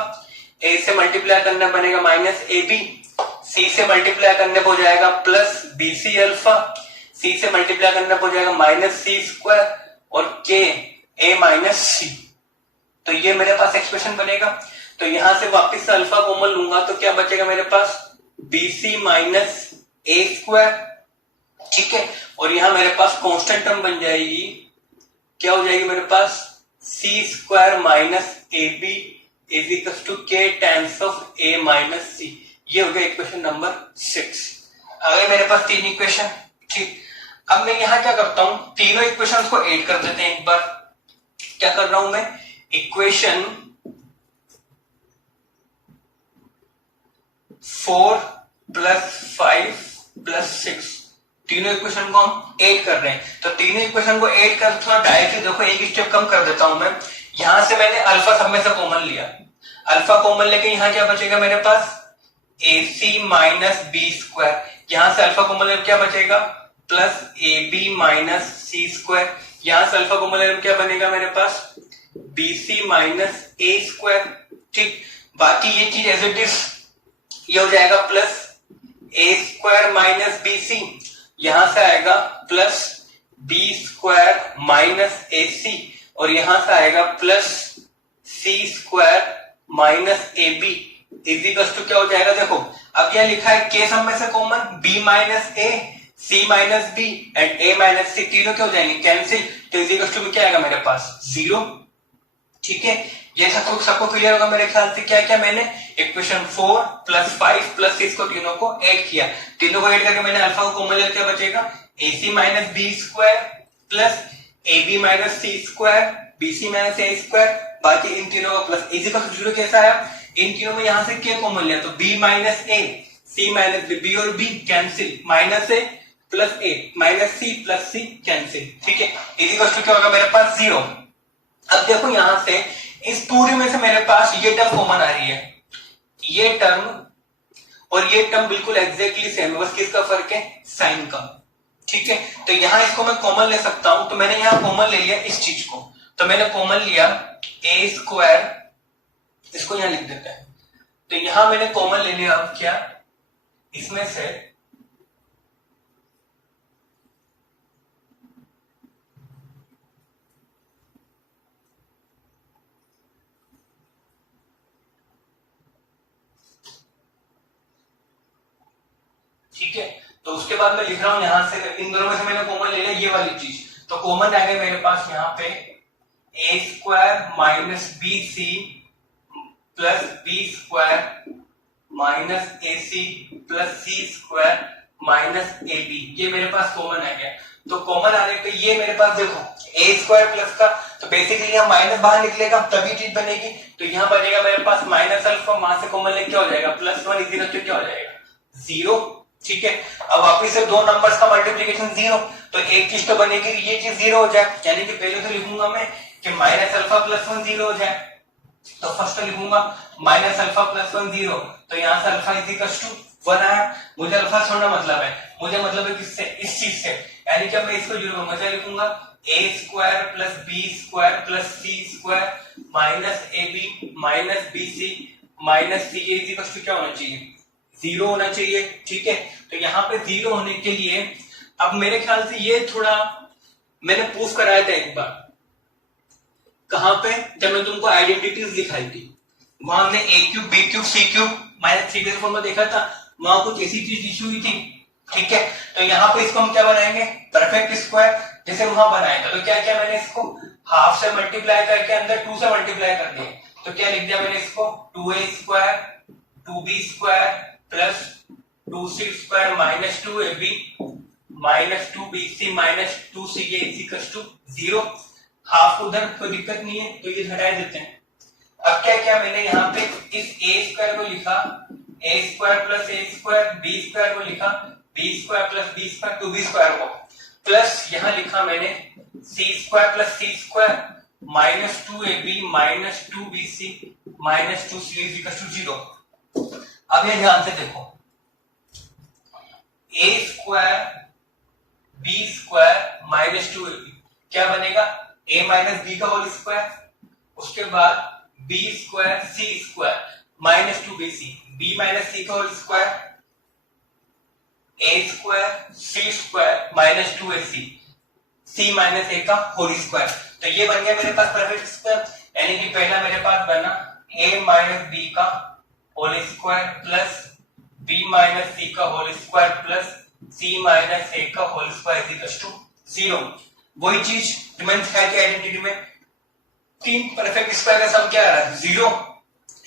ए से मल्टीप्लाई करना बनेगा माइनस ए बी, सी से मल्टीप्लाई करने को हो जाएगा प्लस बी सी अल्फा, सी से मल्टीप्लाई करना हो जाएगा माइनस सी स्क्वायर, और के ए माइनस सी। तो ये मेरे पास एक्सप्रेशन बनेगा। तो यहां से वापस से अल्फा कॉमन लूंगा तो क्या बचेगा मेरे पास, B C minus A square, ठीक है। और यहां मेरे पास कांस्टेंट टर्म बन जाएगी, क्या हो जाएगी मेरे पास, c square minus A b is equal to k times of a minus c. ये हो गया इक्वेशन नंबर 6। आ गए मेरे पास 3 इक्वेशन, ठीक। अब मैं यहां क्या करता हूं, तीनों इक्वेशंस को ऐड कर देते हैं एक बार। क्या कर रहा हूं मैं, इक्वेशन 4 प्लस 5 प्लस 6, तीनों इक्वेशन को हम ऐड कर रहे हैं। तो तीनों इक्वेशन को ऐड कर थोड़ा डायरेक्टली देखो, एक स्टेप कम कर देता हूं मैं। यहां से मैंने अल्फा सब में से कॉमन लिया, अल्फा कॉमन लेके यहाँ क्या बचेगा मेरे पास, AC माइनस बी स्क्वायर, यहां से अल्फा कॉमन लेके क्या बचेगा, प्लस AB माइनस सी स्क्वायर, यहां से अल्फा कॉमन लेके क्या बनेगा मेरे पास, BC माइनस ए स्क्वायर। ठीक, बाकी ये चीज एज इट इज ये हो जाएगा plus a square minus BC, यहां से आएगा plus B square minus AC, और यहां से आएगा plus C square minus AB equals to क्या हो जाएगा, देखो अब यह लिखा है के सब में से common, B minus A, C minus B and A minus C, तीनों क्या हो जाएंगे कैंसिल, तो इजिकल्स टू में क्या आएगा मेरे पास, 0। ठीक है, ये सबको क्लियर होगा मेरे ख्याल से। क्या क्या मैंने इक्वेशन 4 प्लस 5 प्लस 6 को तीनों को ऐड किया, तीनों को ऐड करके मैंने अल्फा को कॉमन लेकर क्या बचेगा, AC minus B square plus AB minus C square, BC minus A square, बाकी इन तीनों का प्लस इजिकल्स टू 0 कैसा आया, इन तीनों में यहां से क्या कॉमन लिया तो B minus A, C minus B, B और B कैंसिल, माइनस ए प्लस ए माइनस सी प्लस सी कैंसिल। ठीक है, इजिकल्स टू क्या होगा मेरे पास 0। अब देखो यहां से इस पूरे में से मेरे पास ये टर्म कॉमन आ रही है, ये टर्म और ये टर्म बिल्कुल एग्जैक्टली सेम है, बस किसका फर्क है, साइन का। ठीक है, तो यहां इसको मैं कॉमन ले सकता हूं, तो मैंने यहां कॉमन ले लिया इस चीज को, तो मैंने कॉमन लिया ए स्क्वायर, इसको यहां लिख देते हैं, तो यहां मैंने कॉमन ले लिया, अब क्या इसमें से ठीक है, तो उसके बाद मैं लिख रहा हूं यहां से इन दोनों में से मैंने कॉमन ले लिया ये वाली चीज, तो कॉमन आ गया मेरे पास यहां पे A square minus B C plus B square minus A C plus C square minus A B, ये मेरे पास कॉमन आ गया। तो कॉमन आने पे ये मेरे पास देखो ए स्क्वायर प्लस का, तो बेसिकली यहाँ माइनस बाहर निकलेगा तभी चीज बनेगी, तो यहाँ बनेगा मेरे पास माइनस अल्फा, वहां से कॉमन लेके क्या हो जाएगा, +1 इजिकल टू क्या हो जाएगा, 0। ठीक है, अब वापिस से दो नंबर्स का मल्टीप्लीकेशन 0, तो एक चीज तो बनेगी ये चीज 0 हो जाए, यानी कि पहले तो लिखूंगा मैं कि माइनस अल्फा +1 0 हो जाए, तो फर्स्ट लिखूंगा माइनस अल्फा +1 0, तो यहां से अल्फा इज टू 1 आया, मुझे अल्फा छोड़ना मतलब है, मुझे मतलब है किससे, इस चीज से, यानी कि मैं इसको 0 मजा लिखूंगा A square plus B square plus C square minus A B minus B C minus C A two क्या होना चाहिए, 0 होना चाहिए। ठीक है, तो यहाँ पे 0 होने के लिए अब मेरे ख्याल से ये थोड़ा मैंने प्रूफ कराया था एक बार, कहां पे, जब मैं तुमको आइडेंटिटीज दिखाई थी, वहां हमने ए cube B cube C cube minus 3 के फॉर्म में देखा था, वहां कुछ ऐसी चीज इशू हुई थी। ठीक है, तो यहाँ पे इसको हम क्या बनाएंगे, परफेक्ट स्क्वायर, जैसे वहां बनाया था, तो क्या क्या मैंने इसको हाफ से मल्टीप्लाई करके अंदर 2 से मल्टीप्लाई कर दिया, तो क्या लिख दिया मैंने इसको 2a square 2b square plus 2c square minus 2ab minus 2bc minus 2ca equals to 0। हाफ उधर कोई दिक्कत नहीं है, तो ये हटा देते हैं। अब क्या क्या मैंने यहाँ पे इस a स्क्वायर को लिखा a square plus a square, b square को लिखा b square plus b square 2b square को, प्लस यहाँ लिखा मैंने c square plus c square minus 2ab minus 2bc minus 2c equals to 0। अब ये ध्यान से देखो, a square b square minus 2ab क्या बनेगा, a माइनस b का होल स्क्वायर, उसके बाद b square c square minus 2bc, b minus c का whole square, a square c square minus 2ac, c minus a का होल स्क्वायर। तो ये बन गया मेरे पास परफेक्ट स्क्वायर, यानी कि पहला मेरे पास बना a माइनस b का whole square plus b minus c का whole square plus c minus a का होल स्क्वायर इक्वल्स टू 0। वही चीज मैंने दिखाई थी आइडेंटिटी में, 3 परफेक्ट स्क्वायर का सम क्या आ रहा है, 0,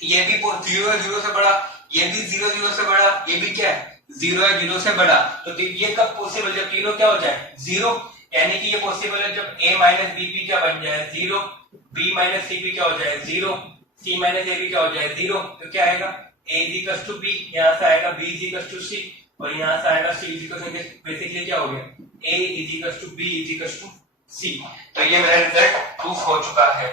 ये भी 0 है 0 से बड़ा, ये भी 0 0 से बड़ा, ये भी क्या है 0 है 0 से बड़ा, तो ये कब पॉसिबल, जब तीनों क्या हो जाए 0, यानी कि ये पॉसिबल है जब a माइनस बी भी क्या बन जाए 0, b माइनस सी भी क्या हो जाए 0, c माइनस ए भी क्या हो जाए 0, तो क्या आएगा a इक्वल्स टू b, यहाँ से आएगा b इक्वल्स टू c, और यहाँ से आएगा c इक्वल्स टू, बेसिकली क्या हो गया a equals to b equals to c। तो ये मेरा रिजल्ट प्रूफ हो चुका है।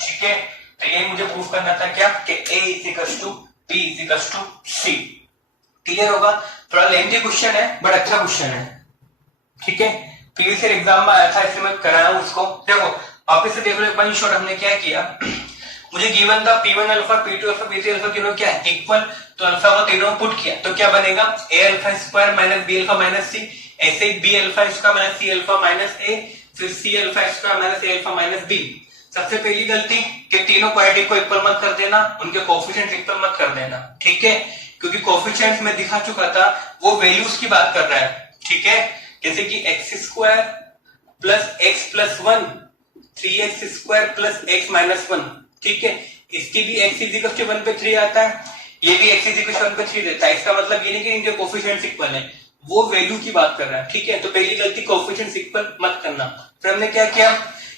ठीक है, तो ये मुझे प्रूफ करना था क्या कि a is equal to b is equal to c। Clear होगा? थोड़ा लेंथी क्वेश्चन है बट अच्छा क्वेश्चन है, ठीक है। प्रीवियस ईयर एग्जाम में आया था इसलिए मैं कराया हूं उसको। देखो वापस से देख लो एक बार शॉर्ट हमने क्या किया। मुझे गिवन था P1 alpha P2 alpha P3 alpha तीनों क्या है इक्वल, तो अल्फा को तीनों पुट किया तो क्या बनेगा a alpha square minus b alpha minus c, ऐसे ही b alpha square minus c alpha minus a, फिर c alpha square minus a alpha minus b। सबसे पहली गलती कि तीनों क्वाड्रेटिक को इक्वल मत कर देना, उनके कोएफिशिएंट्स इक्वल मत कर देना, ठीक है। क्योंकि कोएफिशिएंट्स में दिखा चुका था वो वैल्यूज की बात कर रहा है, ठीक है। जैसे कि X square plus X plus one, 3x square plus X minus one, ठीक है। इसकी भी x इज इक्वल टू 1 पे 3 आता है, ये भी x इज इक्वल टू 1 पे 3 देता है। इसका मतलब ये नहीं कि इनके कोएफिशिएंट्स इक्वल हैं, वो वैल्यू की बात कर रहा है, ठीक है। तो पहली गलती कोएफिशिएंट्स इक्वल मत करना। फिर हमने क्या किया,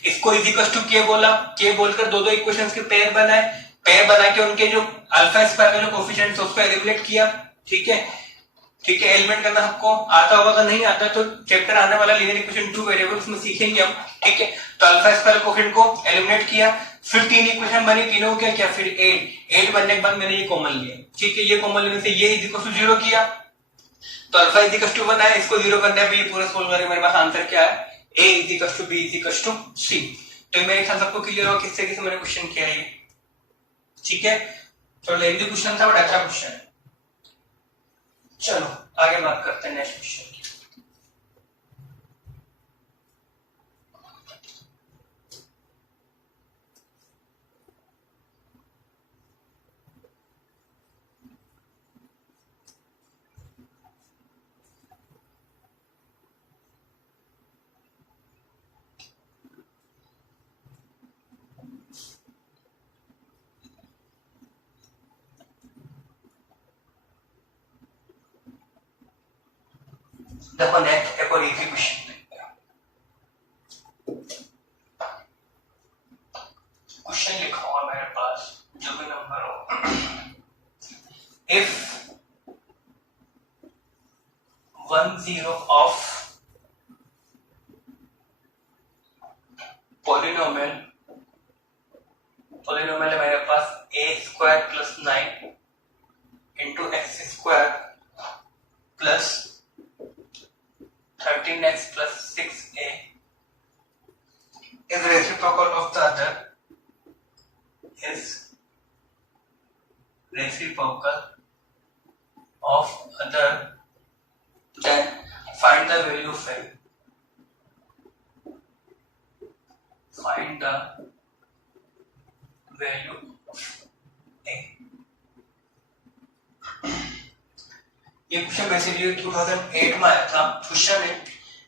इसको इज इक्वल टू के बोला, के बोलकर दो दो इक्वेशंस के पेयर बनाए, पेयर बना के उनके जो अल्फा स्क्वायर का जो कोएफिशिएंट्स उसको एलिमिनेट किया, ठीक है। ठीक है, एलिमेंट करना सबको आता होगा, अगर नहीं आता तो चैप्टर आने वाला लीनियर इक्वेशन टू वेरिएबल्स में सीखेंगे हम, ठीक है। तो अल्फा स्क्वायर कोएफिशिएंट को एलिमिनेट किया, फिर तीन इक्वेशन बनी, तीनों क्या क्या फिर 8 बनने के बाद मैंने ये कॉमन लिया, ठीक है। ये कॉमन लेने से ये इज इक्वल टू 0 किया, तो अल्फा इज इक्वल टू 1 है, इसको 0 करने पे ये पूरा सोल्व करके मेरे पास आंसर क्या है, a is equal to b is equal to c। तो मेरे ख्याल सबको क्लियर होगा किससे किससे मैंने क्वेश्चन किया है, ठीक है। तो लेंथी क्वेश्चन था बट अच्छा क्वेश्चन है। चलो आगे बात करते हैं नेक्स्ट क्वेश्चन की। देखो नेक्स्ट एक और इजी क्वेश्चन देखते हैं। क्वेश्चन लिखा हुआ मेरे पास, जो भी नंबर हो। इफ 10 ऑफ पॉलिनोमियल है मेरे पास a square plus 9 into x square plus 13x plus 6a is reciprocal of the other, is reciprocal of other, then find the value of a, find the value of a। ये क्वेश्चन बेसिकली 2008 में आया था। क्वेश्चन है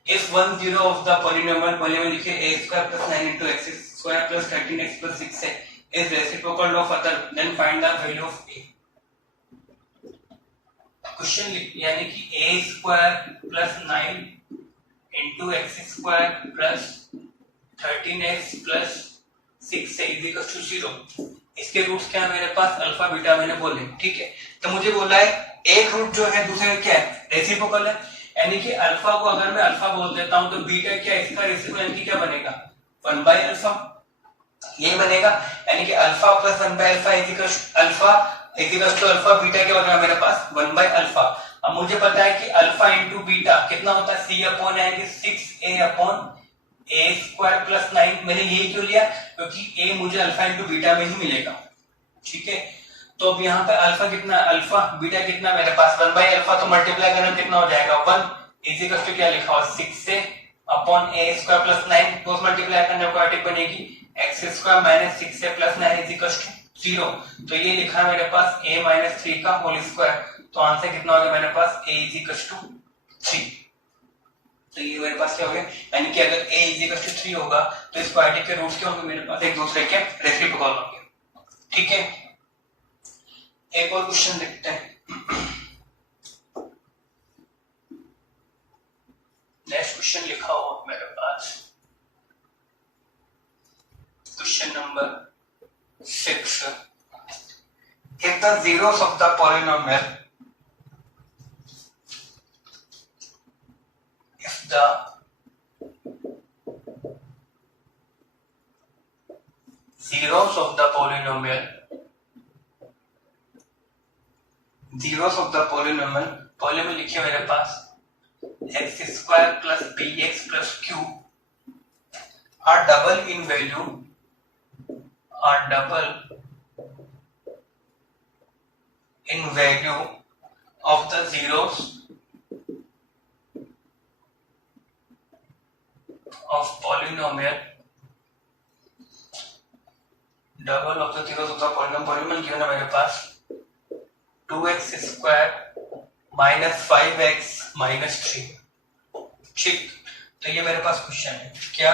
इफ 10 ऑफ द पॉलिनोमियल लिखे a square plus 9 into x square plus 13x plus 6 is reciprocal of other, then find the value of a। Question यानी कि a square plus 9 into x square plus 13x plus 6 is equal to 0। इसके रूट्स क्या है मेरे पास, अल्फा बीटा मैंने बोले, ठीक है। तो मुझे बोला है एक रूट जो है दूसरे क्या है, रेसिप्रोकल है, यानी कि अल्फा को अगर मैं अल्फा बोल देता हूं तो बीटा क्या इसका रेसिप्रोकल यानी कि क्या बनेगा 1 बाय अल्फा, ये बनेगा। यानी कि alpha plus 1 by alpha is equal to alpha beta क्या बनेगा मेरे पास 1 बाय अल्फा। अब मुझे पता है कि अल्फा इंटू बीटा कितना होता है, c अपॉन है कि 6a upon a square plus 9। मैंने ये क्यों लिया, क्योंकि a मुझे अल्फा इंटू बीटा में ही मिलेगा, ठीक है। तो अब यहाँ पे अल्फा कितना, अल्फा बीटा कितना मेरे पास 1 बाय अल्फा, तो मल्टीप्लाई करना कितना हो जाएगा 1 इज इक्वल टू क्या लिखा हुआ 6 से अपॉन a स्क्वायर प्लस 9, तो मल्टीप्लाई करने क्वाड्रेटिक बनेगी x स्क्वायर माइनस 6 से प्लस 9 इज इक्वल टू 0। तो ये लिखा है मेरे पास a माइनस 3 का होल स्क्वायर, तो आंसर कितना हो गया मेरे पास a इज इक्वल टू 3। तो ये मेरे पास क्या हो गया, यानी कि अगर a इज इक्वल टू 3 होगा तो इस क्वाड्रेटिक के रूट्स क्या होंगे मेरे पास, एक दूसरे के रेसिप्रोकल होंगे, ठीक है। एक और क्वेश्चन देखते हैं। नेक्स्ट क्वेश्चन लिखा हुआ मेरे पास, question number 6। If the zeros of the polynomial, if the zeros of the polynomial polynomial लिखिए मेरे पास x square plus bx plus q are double in value of the zeros of polynomial double of the zeros of the polynomial given है मेरे पास 2x square minus 5x minus 3। ठीक, तो ये मेरे पास क्वेश्चन है क्या,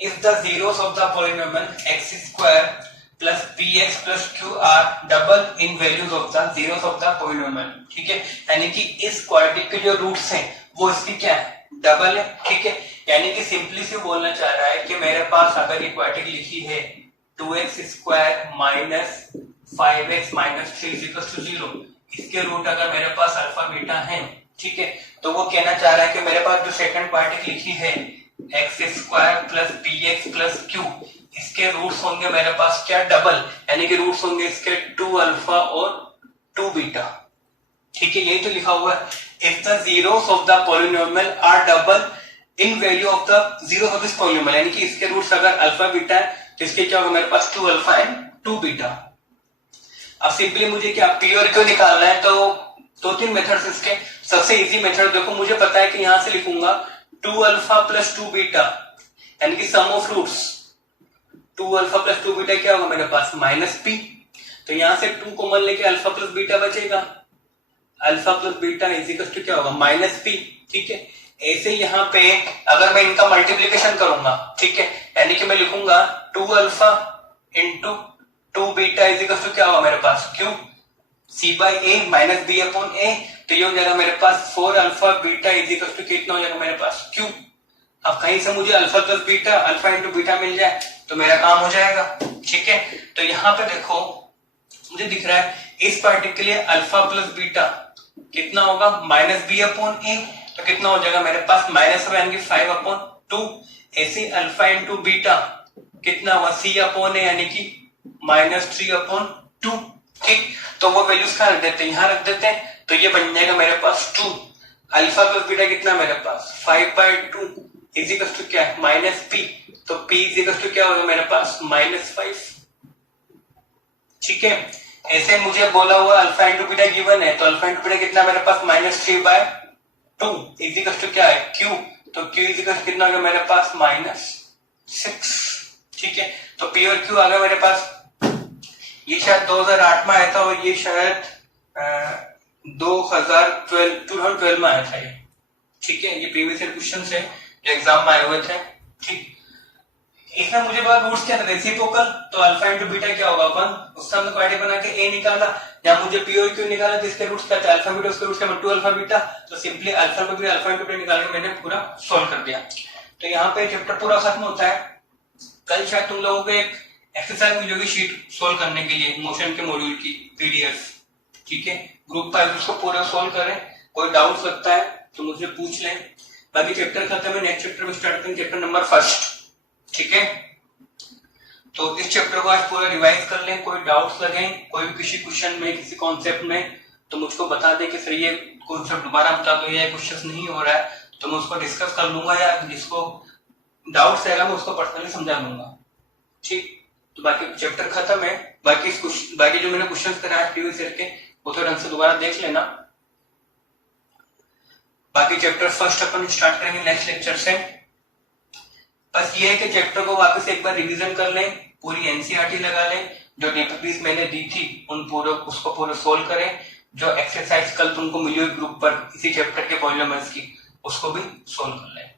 if the zeros of the polynomial x square plus px plus q are double in values of the zeros of the polynomial। ठीक है, यानी कि इस क्वाड्रेटिक के जो रूट्स हैं वो इसकी क्या है, डबल है। ठीक है, यानी कि सिंपली से बोलना चाह रहा है कि मेरे पास अगर इक्वालिटी लिखी है 2x square minus 5x minus 3 equal to 0, इसके रूट अगर मेरे पास अल्फा बीटा है, ठीक है, तो वो कहना चाह रहा है कि मेरे पास जो सेकंड क्वाड्रेटिक लिखी है x square plus px plus q, इसके रूट्स होंगे मेरे पास क्या, डबल, यानी कि रूट्स होंगे इसके 2 अल्फा और 2 बीटा। ठीक है, यही तो लिखा हुआ है, if the zeros of the polynomial are double in value of the zeros of this polynomial, यानी कि इसके रूट्स अगर अल्फा बीटा है तो इसके क्या होगा मेरे पास 2 अल्फा एंड 2 बीटा। अब सिंपली मुझे क्या पी और क्यू निकालना है, तो दो तीन मेथड्स इसके। सबसे इजी मेथड देखो, मुझे पता है कि यहां से लिखूंगा 2 अल्फा प्लस 2 बीटा, यानी कि sum of roots 2 alpha plus 2 beta क्या होगा मेरे पास माइनस पी, तो यहां से 2 कॉमन लेके अल्फा प्लस बीटा बचेगा, alpha plus beta is equal to क्या होगा माइनस पी। ठीक है, ऐसे यहाँ पे अगर मैं इनका मल्टीप्लीकेशन करूंगा, ठीक है, यानी कि मैं लिखूंगा 2 alpha into 2 beta is equal to क्या होगा मेरे पास Q C by A minus B upon A, तो ये हो जाएगा मेरे पास 4 alpha beta is equal to कितना हो जाएगा मेरे पास क्यू। अब कहीं से मुझे alpha plus beta alpha into beta मिल जाए तो मेरा काम हो जाएगा। ठीक है, तो यहाँ पे देखो मुझे दिख रहा है इस पार्टिकल के लिए अल्फा प्लस बीटा कितना होगा माइनस बी अपॉन ए, तो कितना हो जाएगा मेरे पास माइनस यानी कि 5 अपॉन 2, ऐसे अल्फा इंटू बीटा कितना हुआ सी अपॉन ए यानी कि माइनस 3 अपॉन 2। ठीक, तो वो वैल्यूज कहाँ रख देते हैं, यहाँ रख देते हैं, तो ये बन जाएगा मेरे पास 2 अल्फा प्लस बीटा कितना मेरे पास 5/2 इज इक्वल टू क्या है माइनस पी, तो पी इज इक्वल टू क्या होगा मेरे पास माइनस 5। ठीक है, ऐसे मुझे बोला हुआ अल्फा इंटू बीटा गिवन है, तो अल्फा इंटू बीटा कितना मेरे पास माइनस 3/2 इज इक्वल टू क्या है क्यू, तो क्यू इज इक्वल टू कितना होगा मेरे पास माइनस 6। ठीक है, तो पी और क्यू आ गया मेरे पास, ये शायद 2008 में आया था और ये शायद 2012 में आया था ये। ठीक है, ये प्रीवियस ईयर क्वेश्चन है जो एग्जाम में आए हुए थे। ठीक, इसमें मुझे बोला रूट्स क्या था रेसिप्रोकल, तो अल्फा इंटू बीटा क्या होगा 1, उससे हमने क्वाड्रेटिक बना के ए निकाला, या मुझे पी और क्यू निकाला तो इसके रूट्स क्या थे अल्फा बीटा, उसके रूट्स क्या 2 अल्फा बीटा, तो simply alpha into beta alpha into beta निकाल के मैंने पूरा सॉल्व कर दिया। तो यहाँ पे चैप्टर पूरा खत्म होता है। कल शायद तुम लोगों को एक एक्सरसाइज मिलेगी शीट सोल्व करने के लिए मोशन के मॉड्यूल की पीडीएफ। ठीक है, ग्रुप पर उसको पूरा सोल्व करें, कोई डाउट लगता है तो मुझे पूछ लें। बाकी चैप्टर खत्म है, नेक्स्ट चैप्टर में स्टार्ट करें, चैप्टर नंबर 1। ठीक है, तो इस चैप्टर को आज पूरा रिवाइज कर लें, कोई डाउट्स लगे कोई भी किसी क्वेश्चन में किसी कॉन्सेप्ट में तो मुझको बता दें कि सर ये कॉन्सेप्ट दोबारा बता दो या क्वेश्चन नहीं हो रहा है, तो मैं उसको डिस्कस कर लूंगा, या जिसको डाउट्स रहेगा मैं उसको पर्सनली समझा दूंगा। ठीक, तो बाकी चैप्टर खत्म है, बाकी जो मैंने क्वेश्चन कराए प्रीवियस ईयर के वो तो ढंग से दोबारा देख लेना। बाकी चैप्टर 1 अपन स्टार्ट करेंगे नेक्स्ट लेक्चर से। बस ये है कि चैप्टर को वापस एक बार रिवीजन कर लें, पूरी एनसीईआरटी लगा लें, जो डीपीपीस मैंने दी थी उसको पूरा सोल्व करें, जो एक्सरसाइज कल तुमको मिली हुई ग्रुप पर इसी चैप्टर के पॉलिनोमियल्स की उसको भी सोल्व कर लें।